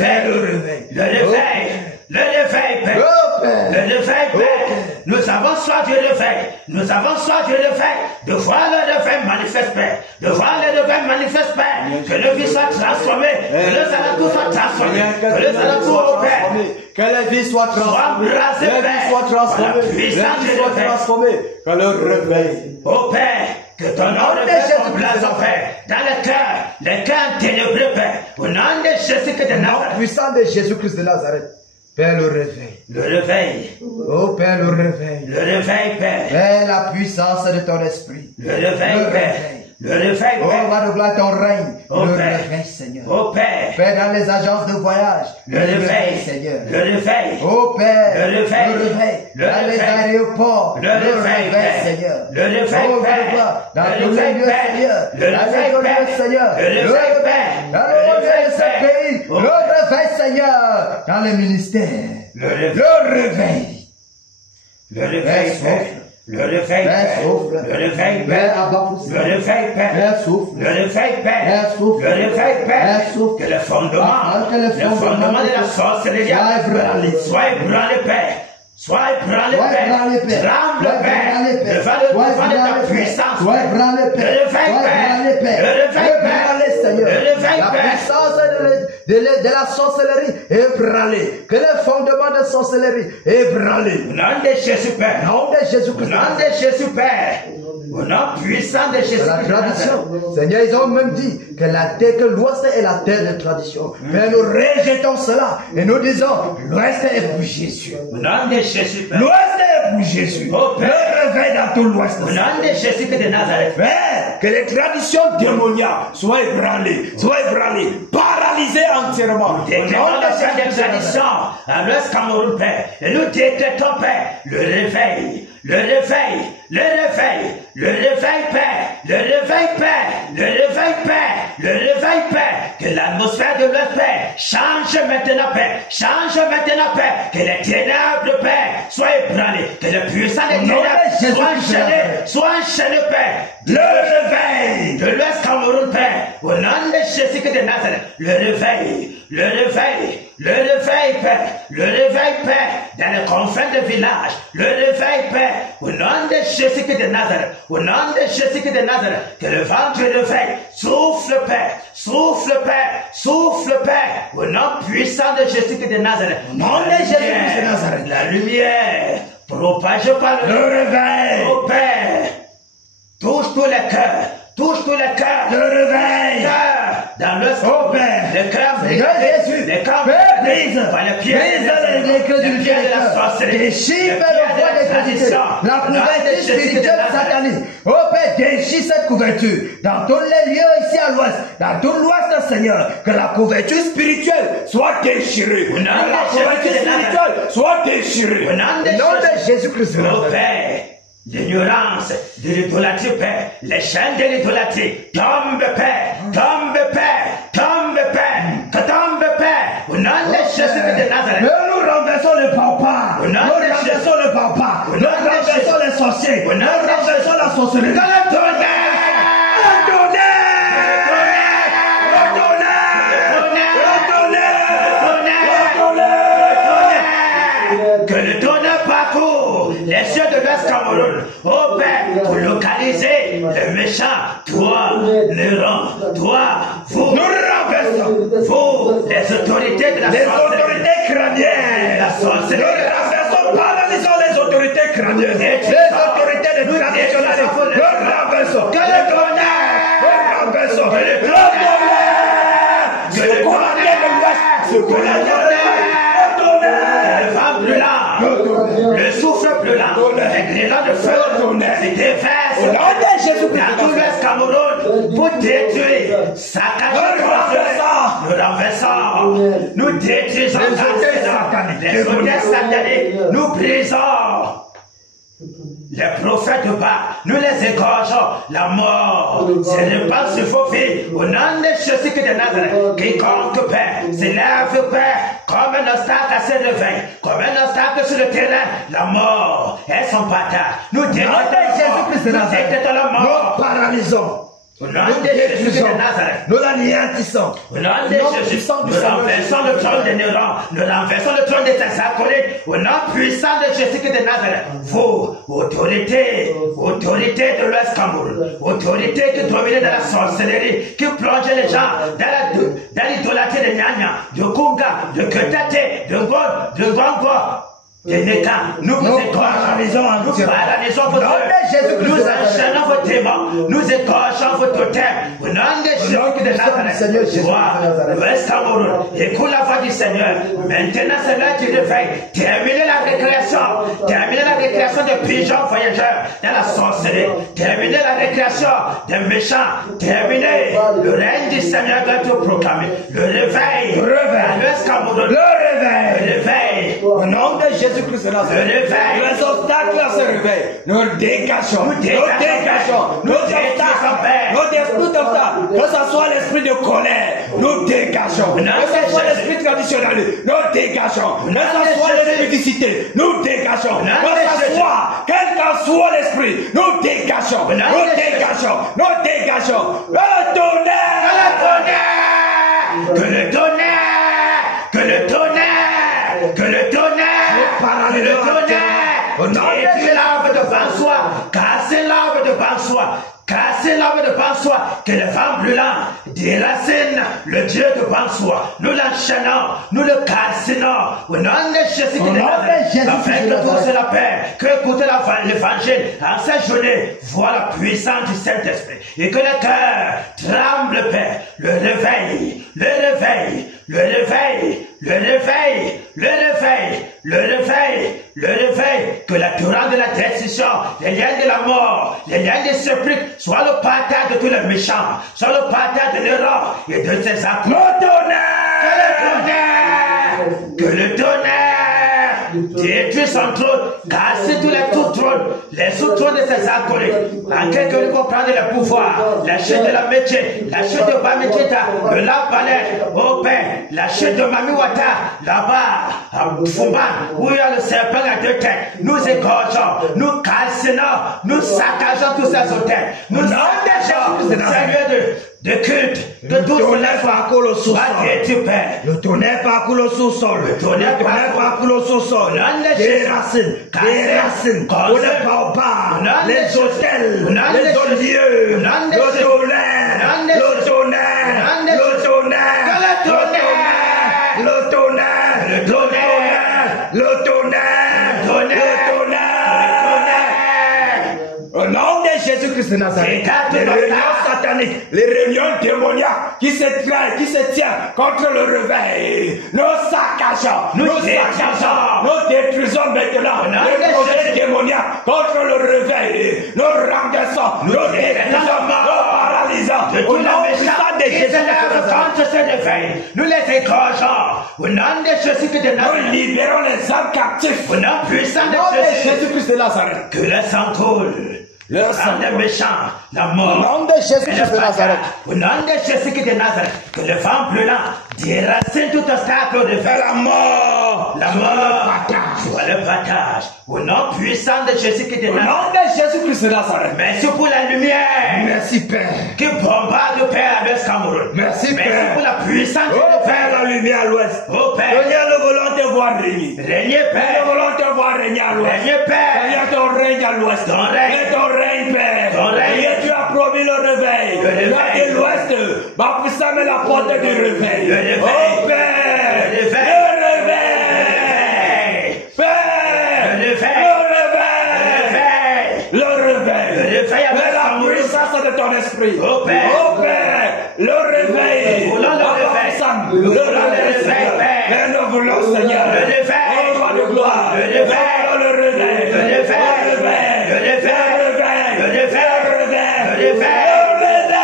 Père. Le réveil, Père. Nous avons soif du réveil. Nous avons soif du réveil. De voir le réveil manifeste, Père. De voir le réveil manifeste, Père. Que le vie soit transformé. Que les alentours soient transformés. Que les alentours, Père. Que la vie soit transformée. Que la vie soit transformée. Que la vie soit transformée. Que le réveil. Oh Père. Que ton nom réveille ton blason, Père, dans les cœurs ténébreux, Père, au nom de Jésus-Christ de Nazareth. Puissant de Jésus-Christ de Nazareth. Père, le réveil. Le réveil. Oh Père, le réveil. Le réveil, Père. Père, la puissance de ton esprit. Le réveil, Père. Le réveil, Père. Oh, roi de gloire, ton règne. Oh, le Père. réveil, Seigneur. Oh, Père. Père, dans les agences de voyage. Le réveil, Seigneur. Le réveil. Oh, Père. Le réveil. Le réveil. Le Dans les réveil. aéroports. Le réveil, Père. Seigneur. Le réveil, Oh, Père. dans Le tous les réveil, lieux, Père. Seigneur. Le réveil, Dans les Père. lieux, Seigneur. Le réveil, Père. Dans Le le réveil, de ce Père. pays. Oh. Le réveil, Seigneur. Dans les ministères. Le réveil. Le réveil. Le réveil, Père. Le réveil, Père. Le réveil, Père. Le réveil, Père. Le réveil, Père. Le réveil, Père. Que le fondement de la sorcellerie soit ébranlé, Père. Sois ébranlé, Père. Tremble, Père. Devant de ta puissance. Sois ébranlé, Le Père. réveil, Père. Le réveil, Père. Seigneur. Le réveil, La Père. puissance de la sorcellerie ébranlée. Que les fondements de sorcellerie ébranlés. Au nom de Jésus, Père. Au nom de Au Jésus-Christ. nom de Jésus, Père. Au nom puissant de Jésus. C'est la tradition. Seigneur, ils ont même dit que que l'Ouest est la terre de tradition. Mais nous rejetons cela et nous disons, l'Ouest est pour Jésus. Au nom de Jésus, Père. L'Ouest est pour Jésus. Oh, Père. Le réveil dans tout l'Ouest. Au nom de Jésus de Nazareth. Père, que les traditions démoniaques soient ébranlées, paralysées entièrement. Décrétons la fin des traditions à l'Ouest Cameroun, Père. Et nous décrétons, Père, le réveil. Le réveil, le réveil, le réveil, Père, le réveil, Père, le réveil, Père, le réveil, Père, que l'atmosphère de l'Ouest, Père, change maintenant, Père, change maintenant, Père, que les ténèbres, Père, soient ébranlées, que le puissant des ténèbres soient enchaînés, Père, le réveil de l'Ouest Cameroun, Père, au nom de Jésus de Nazareth, le réveil, le réveil, le réveil, Père, le réveil, Père, dans les confins de village, le réveil, Père, au nom de Jésus de Nazareth, au nom de Jésus de Nazareth, que le vent du réveil souffle, Père, souffle, Père, souffle, Père, au nom puissant de Jésus de Nazareth, au nom de Jésus de Nazareth, la lumière propagée par le réveil, oh Père, touche tous les cœurs, touche tous les cœurs, le réveil, dans le oh Père, les cœurs, les cœurs, brise, les crédulités de la sorcellerie, déchire le voie des crédulités, la couverture spirituelle satanique, oh Père, déchire cette couverture, dans tous les lieux ici à l'ouest, dans tout l'ouest, Seigneur, que la couverture spirituelle soit déchirée, que la couverture spirituelle soit déchirée, au nom de Jésus-Christ, oh Père, L'ignorance de l'idolâtrie, Père. Les chaînes de l'idolâtrie. Tombe, Père. Tombe, Père. Tombe, Père. Que tombe, Père. Au nom de Jésus de Nazareth. Nous renversons le papa. Nous renversons le papa. Nous renversons les sorciers. Nous renversons la sorcellerie. Que le tonnerre parcourt les cieux de l'Ouest Cameroun. Oh Père, pour localiser le méchant, toi, Néron, toi, vous, nous renversons. Vous, les autorités de la les sorcellerie. Autorités crâniennes. La sorcellerie. Nous renversons, paralysons les autorités crâniennes. Les autorités de traditionnelles. Nous renversons. Que le tonnerre. Nous renversons. Que le tonnerre. Que le tonnerre. Le vent brûlant, le souffle brûlant, les grêlons de feu, se déversent dans tout l'Ouest Cameroun pour détruire, saccager, nous renversons, nous détruisons les hôtels sataniques, nous brisons. Les prophètes de bas, nous les égorgeons. La mort se répand sur vos vies. Au nom de Jésus de Nazareth, quiconque Père s'élève, Père, comme un obstacle à ses réveils, comme un obstacle sur le terrain. La mort est son bâtard. Nous détruisons la mort. Nous paralysons. Au nom de Jésus de Nazareth, nous l'anéantissons. Au nom de Jésus, nous renversons le trône de Néron, nous renversons le trône de tes acolytes. Au nom puissant de Jésus de Nazareth, vous, autorité de l'Ouest Cameroun, autorité qui domine dans la sorcellerie, qui plonge les gens dans l'idolâtrie de Nyanya, de Kunga, de Ketate, de God, de Gongo. Nous vous paralysons vos œuvres, nous enchaînons vos démons, nous écorchons vos totems. Au nom de Jésus de Nazareth, l'Ouest Cameroun, écoute la voix du Seigneur. Maintenant, c'est l'heure du réveil. Terminez la récréation des pigeons voyageurs dans la sorcellerie. Terminez la récréation des méchants. Terminez. Le règne du Seigneur doit être proclamé. Le réveil. À l'Ouest Cameroun. Le réveil. Au nom de Jésus-Christ de Nazareth. Les obstacles à ce réveil, nous dégageons. Nous dégageons. Nos obstacles, que ce soit l'esprit de colère, nous dégageons. Que ce soit l'esprit traditionnel, nous dégageons. Que ce soit l'esprit d'icité, nous dégageons. Que ce soit, quel qu'en soit l'esprit, nous dégageons. Nous dégageons. Nous dégageons. Le tonnerre. Que le tonnerre. Que le tonnerre. Que le tonnerre. Le tonnerre, détruis l'arbre de Bansois, cassez l'arbre de Bansois, cassez l'arbre de Bansois, que le vent brûlant déracine le Dieu de Bansois. Nous l'enchaînons, nous le cassinons, au nom de Jésus de Nazareth, afin que tous la paix, que écoutez l'évangile en cette journée, voit la puissance du Saint-Esprit, et que le cœur tremble, Père, le réveil, le réveil, le réveil, le réveil, le réveil, le réveil, le réveil, que la torrent de la destruction, les liens de la mort, les liens des sepulcres, soit le partage de tous les méchants, soit le partage de l'erreur et de ses actes. Le tonnerre! Que le tonnerre détruit son trône, casse tous les sous-trônes, les sous-trônes de ses acolytes, en quelqu'un qui comprend le pouvoir, la chute de la métier, la chute de Bamidjita, de la palais, au Père, la chute de Mamiwata, là-bas, à Fumban, où il y a le serpent à deux têtes. Nous égorgeons, nous calcinons, nous saccageons tous ces hôtels, nous engageons ces lieux de culte, de tout tonnerre parcourt le sous-sol. Le tonnerre parcourt le sous-sol. Le tonnerre parcourt le sous-sol. Des racines, on ne parle pas. Les hôtels, les autres lieux, le tonnerre, le tonnerre, le tonnerre, le tonnerre, le tonnerre, le tonnerre, le tonnerre, le tonnerre. Au nom de Jésus-Christ de Nazareth, les réunions sataniques, les réunions démoniaques qui se tiennent contre le réveil, nous saccageons, nous détruisons maintenant les projets démoniaques contre le réveil, nous renversons, nous détruisons, nous paralysons, au nom puissant de Jésus se lèvent contre ce réveil. Nous les égorgeons. Au nom de Jésus-Christ de Nazareth. Nous libérons les âmes captifs. Au nom puissant de Jésus-Christ de Nazareth. Que le sang coule. Le sang des méchants, la mort. Au nom de Jésus-Christ de Nazareth. Au nom de Jésus-Christ de Nazareth. Que le vent brûlant déracine tout obstacle au réveil. La mort. La mort. Soit le partage. Au nom puissant de Jésus-Christ de Nazareth. Au nom de Jésus-Christ de Nazareth. Merci pour la lumière. Merci Père. Qui bombarde Père avec Cameroun. Merci Père. Merci pour la puissance. Oh Père, la lumière à l'ouest. Oh Père. Seigneur, nous voulons te voir régner. Régnez Père. Nous voulons te voir régner à l'ouest. Régnez Père. Seigneur, ton règne à l'ouest. Ton règne. Et ton règne, Père. Ton règne. Seigneur, tu as promis le réveil. Le réveil. Là de l'ouest, baptême la porte du réveil. Le réveil. Oh Père. Le réveil. Le réveil. Père. Le réveil. Le réveil. Le réveil avec Mais la Cameroun. puissance de ton esprit. Oh Père. Oh Père. Le réveil. Nous voulons le réveil. Le Nous voulons le réveil, Père. Mais nous voulons, Seigneur. Le réveil. Oh roi de gloire. Le réveil. Le réveil. Le réveil. Le réveil. Le réveil. Le réveil. Le réveil. Le réveil. Le réveil. Le réveil.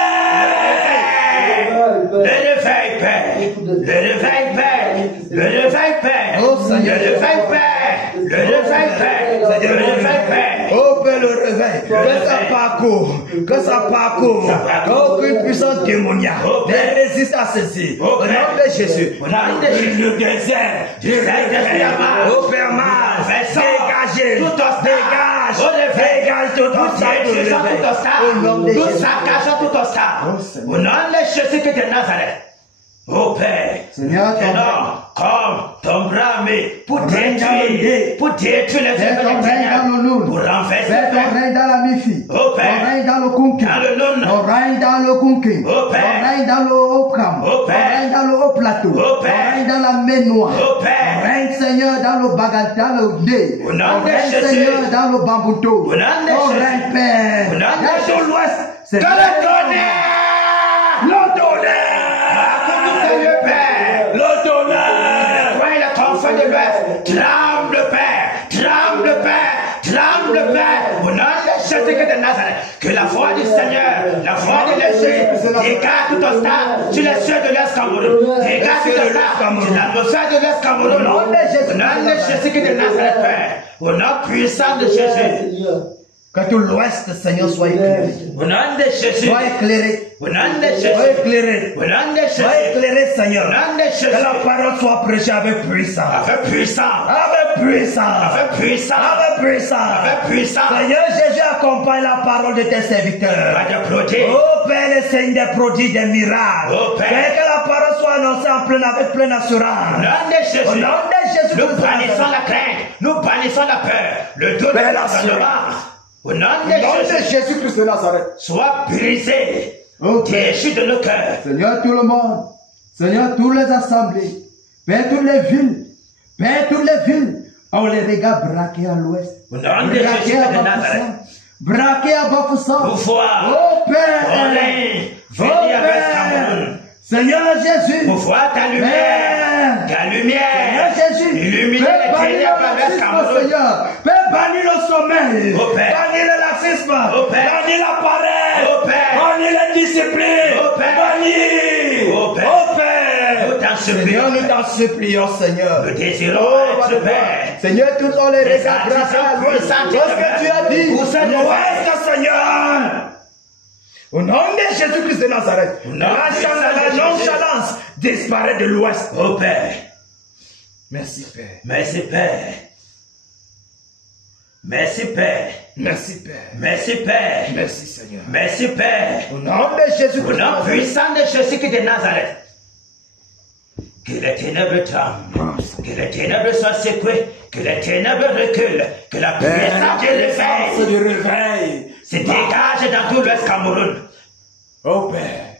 Le réveil, Père. Le réveil, Père. Le réveil, Père. Oh, Seigneur. Le réveil, Père. Le réveil, Père. Le réveil, Père. Oh Père, le réveil. Que ça parcourt. Que ça parcourt. Qu'aucune puissance démoniaque ne résiste à ceci. Au nom de Jésus. Au nom de Jésus. Le désert. Du réveil. Oh Père Mars. Dégagez. Tout obstacle. Dégage. Au réveil. Dégage tout obstacle. Nous détruisons tout obstacle. Au nom de Nous Jésus. saccageons tout obstacle. Au nom de Jésus-Christ de Nazareth. Oh Père, Seigneur, ton non, comme ton bras armé pour détruire les Fais ton règne dans le Noun. pour renverser Fais ton règne dans la Mifi. Oh Père. Ton règne dans le Kunkin. Dans le Noun. Ton règne dans le Kunkin. Oh Père. Ton règne dans le Haut-Cam. Oh Ton Père. règne dans le Haut-Plateau. Oh Père. Ton règne dans la Ménoire. Oh Père. Ton règne, Seigneur, dans le Bagal, dans le Dé. Au nom Ton de règne, Jésus. Seigneur, dans le Bambouto. Au nom de Ton Jésus. règne, Père. Au nom de Dans Jésus. l'Ouest. Que C'est le tonnerre! Le tonnerre. Seigneur Père! Le tonnerre. Toi et le confins de l'Ouest, tremble Père! Tremble Père! Tremble Père! Au nom de Jésus-Christ de Nazareth, que la voix du Seigneur, la voix de l'Esprit, dégage tout obstacle sur les cieux de l'Est Cameroun. Dégage tout obstacle sur l'atmosphère de l'Est Cameroun. Au nom de Jésus-Christ de Nazareth, Père! Au nom puissant de Jésus! Que tout l'Ouest, Seigneur, soit éclairé. Au nom de Jésus! Sois éclairé. Au nom de Sois Jésus! éclairé. Au nom de Sois Jésus! éclairé, Seigneur. Au nom de Jésus! Que la parole soit prêchée avec puissance. Avec puissance! Avec puissance. Avec puissance! Avec puissance. Avec puissance! Seigneur Jésus, accompagne la parole de tes serviteurs. Pas de prodigue! Oh Père, le Seigneur des prodiges, des miracles. Oh, Père. Que la parole soit annoncée en plein, avec pleine Au assurance. nom de Jésus! Au nom de Jésus. Nous bannissons la crainte, nous bannissons la peur, le doute de Père, l'assurance. Au nom Au nom de de Jésus, Jésus-Christ de Nazareth. sois brisé, Oh, Père. déchu de nos cœurs. Seigneur, tout le monde. Seigneur, toutes les assemblées. Père, toutes les villes. Père, toutes les villes. On les regarde braqués à l'ouest. Au nom de Braqués Jésus à de Nazareth. Bafoussam. Braqués à Bafoussam. Pour voir, Oh Père. ton règne, Oh venir avec Père. Cameroun. Seigneur Jésus. Pour voir ta lumière, Père. ta Seigneur lumière, Jésus. illuminer Père, les bannir ténèbres le avec laxisme, Cameroun. Seigneur. Père, bannir le sommeil. Oh, Père. Bannir le laxisme. Oh, Père. Bannir la paresse. Oh, Père. Bannir la discipline. Oh, Père. Bannir. Oh, Père. Oh, Père. Nous t'en Seigneur, supplions, nous t'en supplions, Seigneur. nous désirons Oh, être Père. Seigneur, tous on les Les regards braqués à l'ouest. artisans Parce que tu as dit, pour ça, l'ouest, Seigneur. Au nom de Jésus-Christ de Nazareth, Au nom la puissant de Jésus. nonchalance disparaît de l'ouest. Oh Père, Merci, Père. merci Père. Merci Père. Merci, Père. Merci Père. Merci, Seigneur. Merci Père. Au nom de Au Jésus-Christ. nom puissant de Jésus-Christ de Nazareth. Que les ténèbres tremblent. Que les ténèbres soient secouées. Que les ténèbres reculent. Que la puissance du réveil du réveil. se dégage dans tout l'Ouest Cameroun. Oh Père,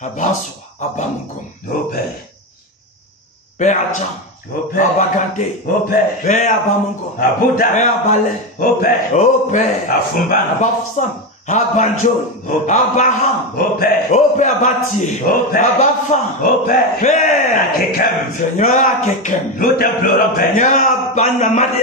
Abasoa, Abamukum, Oh Père. Père Achan, Oh Père. Abagante, Oh Père. Père Abamukum, À Bouddha. Père Abalé, Oh Père. oh Père, À Fumbana. Abafsam, Abanjon, Abaham, Ô Père, Ô Père Bâti, Ô Père, Abafan, Ô Père, Père, Akekem, Seigneur, Kekem, nous t'implorons, Père, Seigneur,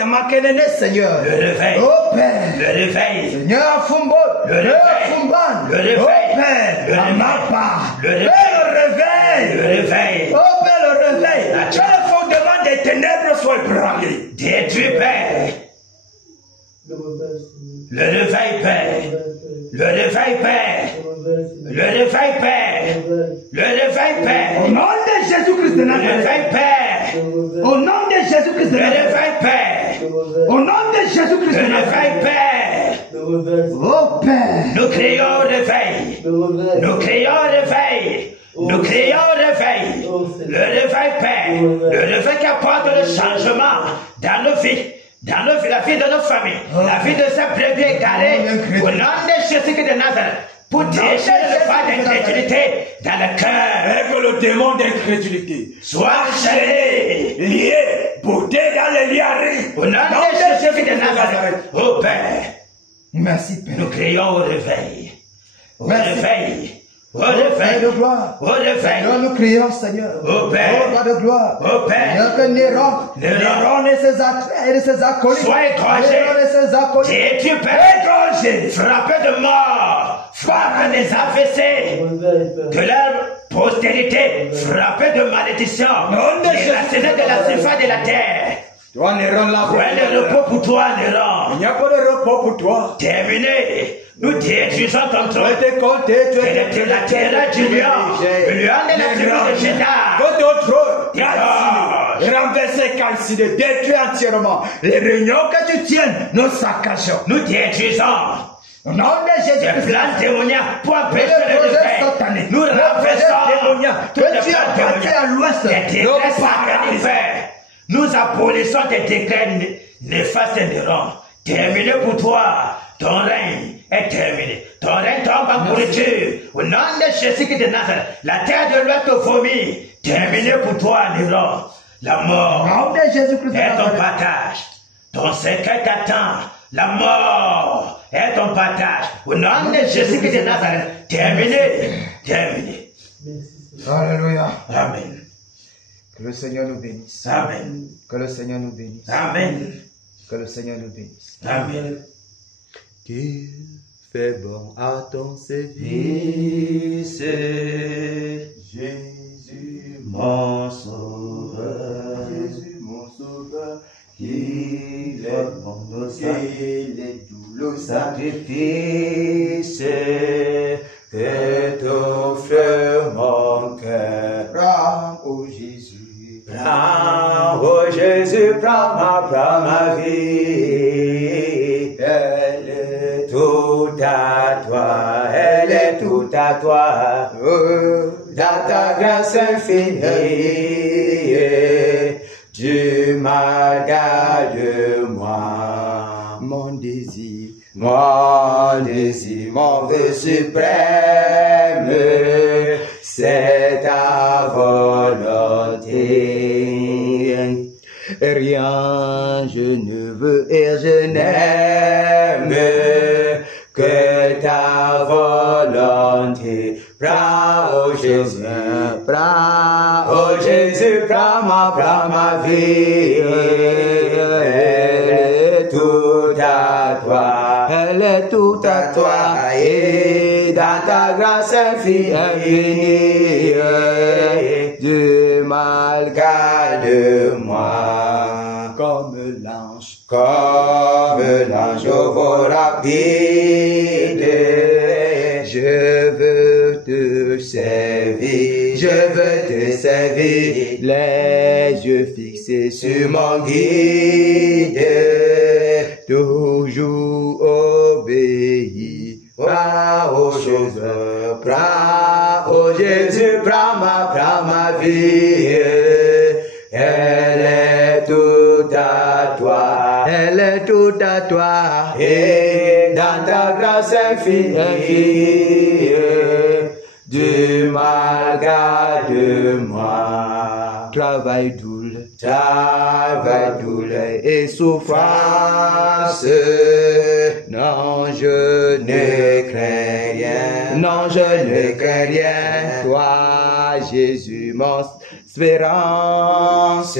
Makenene, Seigneur, le réveil, Ô Père, le réveil, Seigneur, Fumbo, le réveil, Fumban, le réveil, Ô Père, le réveil, Amapa, le réveil, le réveil, le réveil, Ô Père, le réveil, que le fondement des ténèbres soit ébranlé. détruis, Père, le réveil, Père, le réveil, Père, le réveil, Père, le réveil, Au Père, nom de Jésus-Christ de le Nazareth, réveil, Père, au nom de Jésus-Christ de le Nazareth, réveil, Père, au nom de Jésus-Christ le de Nazareth, réveil, Père, ô Père, nous crions au réveil, nous crions au réveil, nous crions au réveil, le réveil, Père, le réveil qui apporte le changement dans nos vies, la vie de nos familles, la vie de ces brebis égarés, au nom de Jésus-Christ de Nazareth, pour déchirer le pas d'incrédulité dans le cœur, et que le démon d'incrédulité soit chaîné, lié, bouté dans les liarés, au nom de Jésus-Christ de Nazareth, ô Père, Merci Père. nous crions au réveil, au Merci. réveil, au Père de réveil, gloire. au réveil, Seigneur, nous crions, Seigneur. Ô Père. Ô Roi de gloire. Ô Père. Seigneur, que Néron et ses acolytes. Sois égorgé. Néron et ses acolytes. détruis, Père, frappé de mort, par des AVC, que leur postérité, frappée de malédiction, déracinée de la surface de la terre. Toi, Néron, là. Où est le repos pour toi, Néron? Il n'y a pas de repos pour toi. Terminé. Nous détruisons ton Tu trône. as été compté, tu as Quelle était la terreur du lion? Le lion de la tribu de Juda. Que ton trône, Dégage. renversé, calciné, détruit entièrement. Les réunions que tu tiennes, nous saccageons. Nous détruisons. Au nom de Jésus, Des plans démoniaques pour empêcher le le projet réveil. satanique, Nous le projet renversons démoniaque toutes les que tu as plans bâti démoniaques. à l'ouest, Des nous décrets paralysons. satanifères. Nous abolissons tes décrets néfastes et néron. Terminé pour toi. Ton règne est terminé. Ton règne tombe en pourriture. Au nom de Jésus-Christ de Nazareth, la terre de l'ouest te vomit. Terminé pour toi, Néron. La mort Au nom de Jésus-Christ de est ton Nazareth. partage. Ton secret t'attend. La mort est ton partage. Au nom de Jésus-Christ de Nazareth, terminé. Terminé. Alléluia. Amen. Que le Seigneur nous bénisse. Amen. Que le Seigneur nous bénisse. Amen. Que le Seigneur nous bénisse. Amen. Qu'il fait bon à ton service, Jésus, mon sauveur, Jésus, mon sauveur, qu'il est bon au qu'il est doux le sacrifice que t'offre mon cœur. Prends, ô Jésus, Prends, oh Jésus, prends ma vie. Elle est tout à toi, elle est tout à toi. Dans ta grâce infinie, tu m'as gardé moi. mon désir, Mon vœu suprême, c'est ta volonté. rien je ne veux et je n'aime Que ta volonté. Prends, oh Jésus, prends, oh Jésus, prends ma vie. Elle est tout à toi. elle est tout à toi, Et dans ta grâce infinie, Dieu m'a garde-moi. comme l'ange, Comme l'ange au vol rapide, je veux te servir, je veux te servir, les yeux fixés sur sur mon guide, toujours obéi. prends, oh Jésus, prends, oh Jésus, prends ma vie, elle est tout à toi. Elle est tout à toi, Et dans ta grâce infinie, du mal garde-moi. travail doux, Travail, douleur et souffrance, non, je ne crains Non, je ne crains rien, toi, Jésus, mon espérance.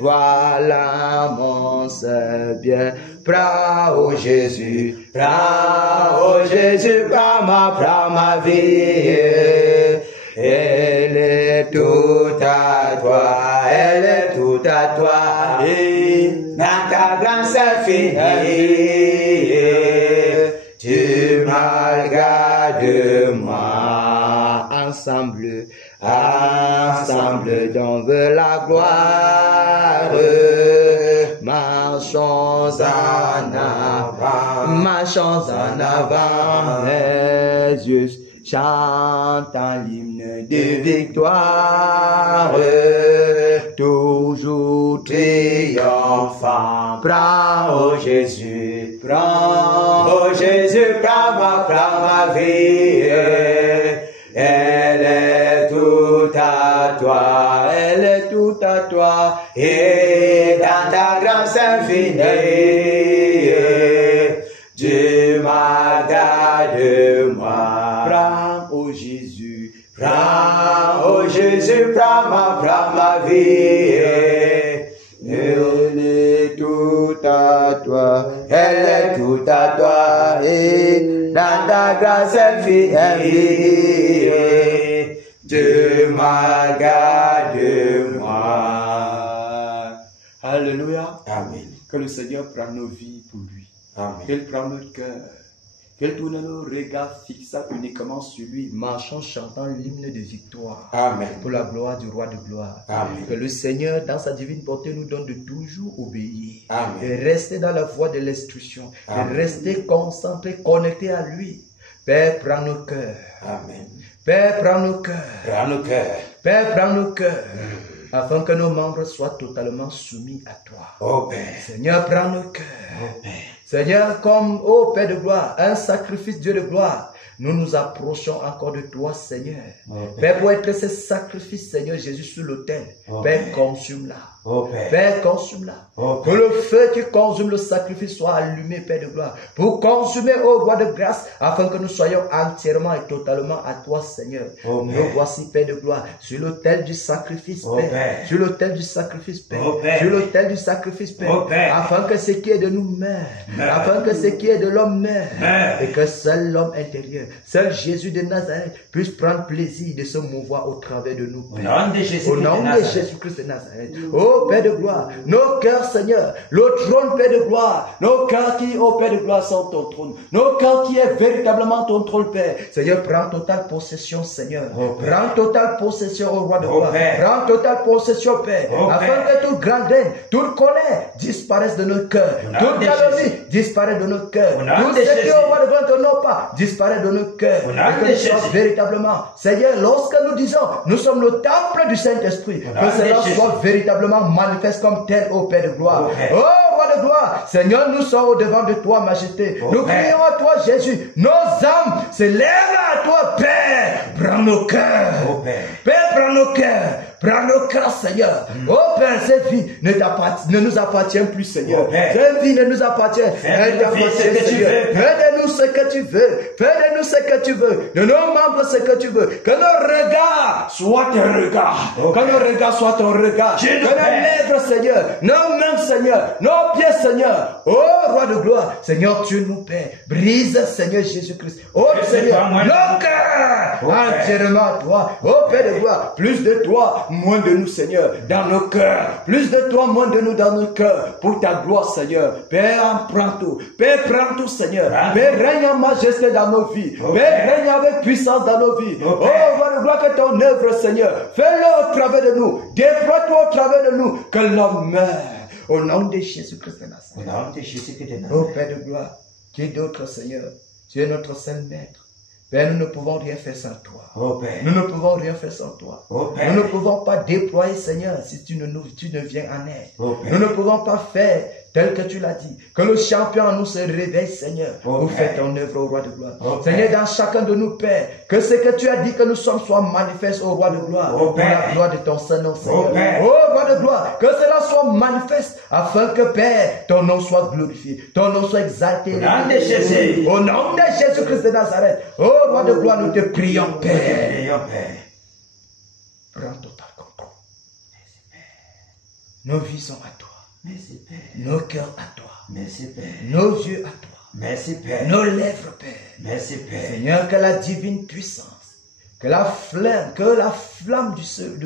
Voilà mon seul bien. Prends, oh Jésus, prends ma vie. Elle est toute à toi, elle est toute à toi. Et dans ta grâce infinie, tu m'as gardé moi. Ensemble dans la gloire. Marchons en avant, mes yeux chantent un hymne de victoire, toujours triomphant. Prends, oh Jésus, prends ma vie. Elle est toute à toi, et dans ta grâce infinie, Dieu m'a gardé moi. Prends, oh Jésus, prends ma vie. Elle est toute à toi, et dans ta grâce infinie, Dieu m'a gardé moi. Alléluia. Amen. Que le Seigneur prenne nos vies pour lui. Amen. Qu'il prenne notre cœur. Qu'il tourne nos regards fixés uniquement sur lui, marchant, chantant l'hymne de victoire. Amen. Pour la gloire du roi de gloire. Amen. Que le Seigneur, dans sa divine bonté, nous donne de toujours obéir. Amen. De rester dans la voie de l'instruction. Amen. De rester concentré, connecté à lui. Père, prends nos cœurs. Amen. Père, prends nos cœurs. Prends nos cœurs. Père, prends nos cœurs. Afin que nos membres soient totalement soumis à toi. Oh Père. Seigneur, prends nos cœurs. Oh Père. Seigneur, comme, ô Père de gloire, un sacrifice, Dieu de gloire, nous nous approchons encore de toi, Seigneur. Oh, Père, pour être ce sacrifice, Seigneur Jésus, sur l'autel, Oh, Père, Père. consume-la. Oh Père. Père, consume-la. Oh, Que le feu qui consume le sacrifice soit allumé, Père de gloire, pour consumer, ô roi de grâce, afin que nous soyons entièrement et totalement à toi, Seigneur. Oh, Nous Père. voici, Père de gloire, sur l'autel du sacrifice, Oh, Père. Père. Sur l'autel du sacrifice, Père. Oh, Père. Sur l'autel du sacrifice, Père. Oh, Père. Afin que ce qui est de nous meure. Afin que ce qui est de l'homme meure. Et que seul l'homme intérieur, seul Jésus de Nazareth, puisse prendre plaisir de se mouvoir au travers de nous, Au Père. nom de Jésus-Christ Au nom de de Nazareth. Jésus-Christ de Nazareth. Oh Père de gloire, nos cœurs, Seigneur, le trône, Père de gloire, nos cœurs qui, oh Père de gloire, sont ton trône. Nos cœurs qui est véritablement ton trône, Père. Seigneur, prends totale possession, Seigneur. Oh, Père. Prends totale possession, au roi de Oh, gloire. Père. Prends totale possession, Père. Oh, afin Père. que toute grande haine, toute colère disparaisse de nos cœurs. Au nom Toute de calomnie Jésus. disparaisse de nos cœurs. Au nom Tout de ce qui, Jésus. au roi de gloire, te n'ont pas disparaît de nos cœurs. Au nom Et que de nous soyons Jésus. véritablement, Seigneur, lorsque nous disons, nous sommes le temple du Saint-Esprit, Au nom que de cela Jésus. soit véritablement manifeste comme tel, ô Père de gloire. Au Père. Oh, roi de gloire, Seigneur, nous sommes au devant de toi, majesté. Au Nous Père. crions à toi, Jésus. Nos âmes se lèvent à toi, Père. Prends nos cœurs. Oh, Père. Père, prends nos cœurs. Prends nos cœurs, Seigneur. Oh Père, cette vie ne nous appartient plus, Seigneur. Oh, Père. Cette vie ne nous appartient. Fais Elle de nous t'appartient, ce que tu Seigneur. veux. Fais de nous ce que tu veux. Fais de nous ce que tu veux. De nos membres ce que tu veux. Que nos regards soient tes regards. Oh, que nos regards soient ton regard. Dieu Que nous nos Père. lèvres, Seigneur. Nos mains, Seigneur. Nos pieds, Seigneur. Oh, roi de gloire. Seigneur, tu nous paies. Brise, Seigneur Jésus-Christ. Oh, Je sais Seigneur. pas, moi, Nos cœurs. Oh, Père. Entièrement à toi. Oh, Père de gloire. Plus de toi, moins de nous, Seigneur. Dans nos cœurs. Plus de toi, moins de nous dans nos cœurs. Pour ta gloire, Seigneur. Père, prends tout. Père, prends tout, Seigneur. Prends Père, règne en majesté dans nos vies. Oh, Père, Père. règne avec puissance dans nos vies. Oh, Oh, Père. roi de gloire, que ton œuvre, Seigneur. Fais-le au travers de nous. Déploie-toi au travers de nous. Que l'homme meure. Au nom de Jésus-Christ de Nazareth. Au nom de Jésus-Christ de Oh Nazareth. Père de gloire, qui est d'autre, Seigneur? Tu es notre seul maître. Père, nous ne pouvons rien faire sans toi. Oh, Père. Nous ne pouvons rien faire sans toi. Oh, Père. Nous ne pouvons pas déployer, Seigneur, si tu ne viens en aide. Oh, Père. Nous ne pouvons pas faire tel que tu l'as dit. Que le champion en nous se réveille, Seigneur, Oh, pour Père. faire ton œuvre au roi de gloire. Oh, Seigneur, Père. dans chacun de nous, Père, que ce que tu as dit que nous sommes soit manifeste au roi de gloire. Oh, pour Père. la gloire de ton Saint-Nom, Seigneur. Oh, Père. Oh, roi roi de gloire, que cela soit manifeste, afin que, Père, ton nom soit glorifié, ton nom soit exalté. Au nom de Jésus. Au nom de Jésus-Christ de Nazareth. Oh, roi de gloire, nous te prions, Père. Prends total contrôle. Nos vies sont à toi. Merci, Père. Nos cœurs à toi. Merci, Père. Nos yeux à toi. Merci, Père. Nos lèvres, Père. Merci, Père. Seigneur, que la divine puissance, que la flamme du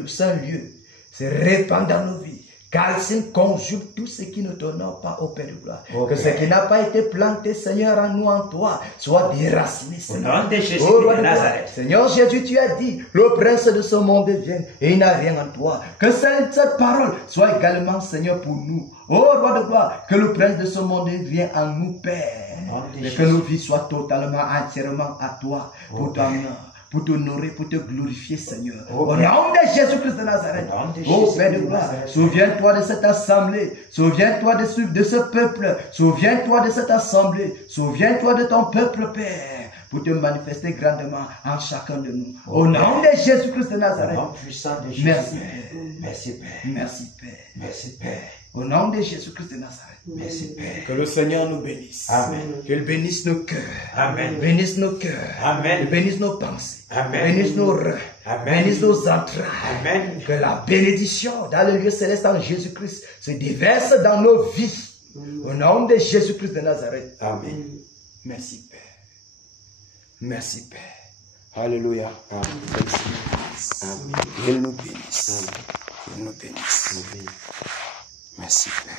Saint-Lieu se répande dans nos vies. Calcine, conjugue tout ce qui ne t'honore pas au Père de gloire. Que ce qui n'a pas été planté, Seigneur, en nous, en toi, soit déraciné, Seigneur. Au nom de Jésus de Nazareth. Seigneur Jésus, tu as dit, le prince de ce monde vient et il n'a rien en toi. Que cette parole soit également, Seigneur, pour nous. Oh, roi de gloire, que le prince de ce monde vienne en nous, Père. Et que nos vies soient totalement, entièrement à toi, pour pour t'honorer, pour te glorifier, Seigneur. Au nom de Jésus-Christ de Nazareth. Oh Père de gloire, souviens-toi de cette assemblée. Souviens-toi de ce peuple. Souviens-toi de cette assemblée. Souviens-toi de ton peuple, Père, pour te manifester grandement en chacun de nous. Au nom de Jésus-Christ de Nazareth. Merci, Père. Merci, Père. Merci, Père. Merci, Père. Au nom de Jésus-Christ de Nazareth. Merci, Père. Que le Seigneur nous bénisse. Amen. Qu'il bénisse nos cœurs. Amen. Bénisse nos cœurs. Amen. Bénisse nos pensées. Amen. Bénisse nos reins. Amen. Bénisse nos entrailles. Amen. Que la bénédiction dans le lieu céleste en Jésus-Christ se déverse dans nos vies. Au nom de Jésus-Christ de Nazareth. Amen. Merci, Père. Merci, Père. Alléluia. Amen. Il nous bénisse. Il nous bénisse. Merci, Père.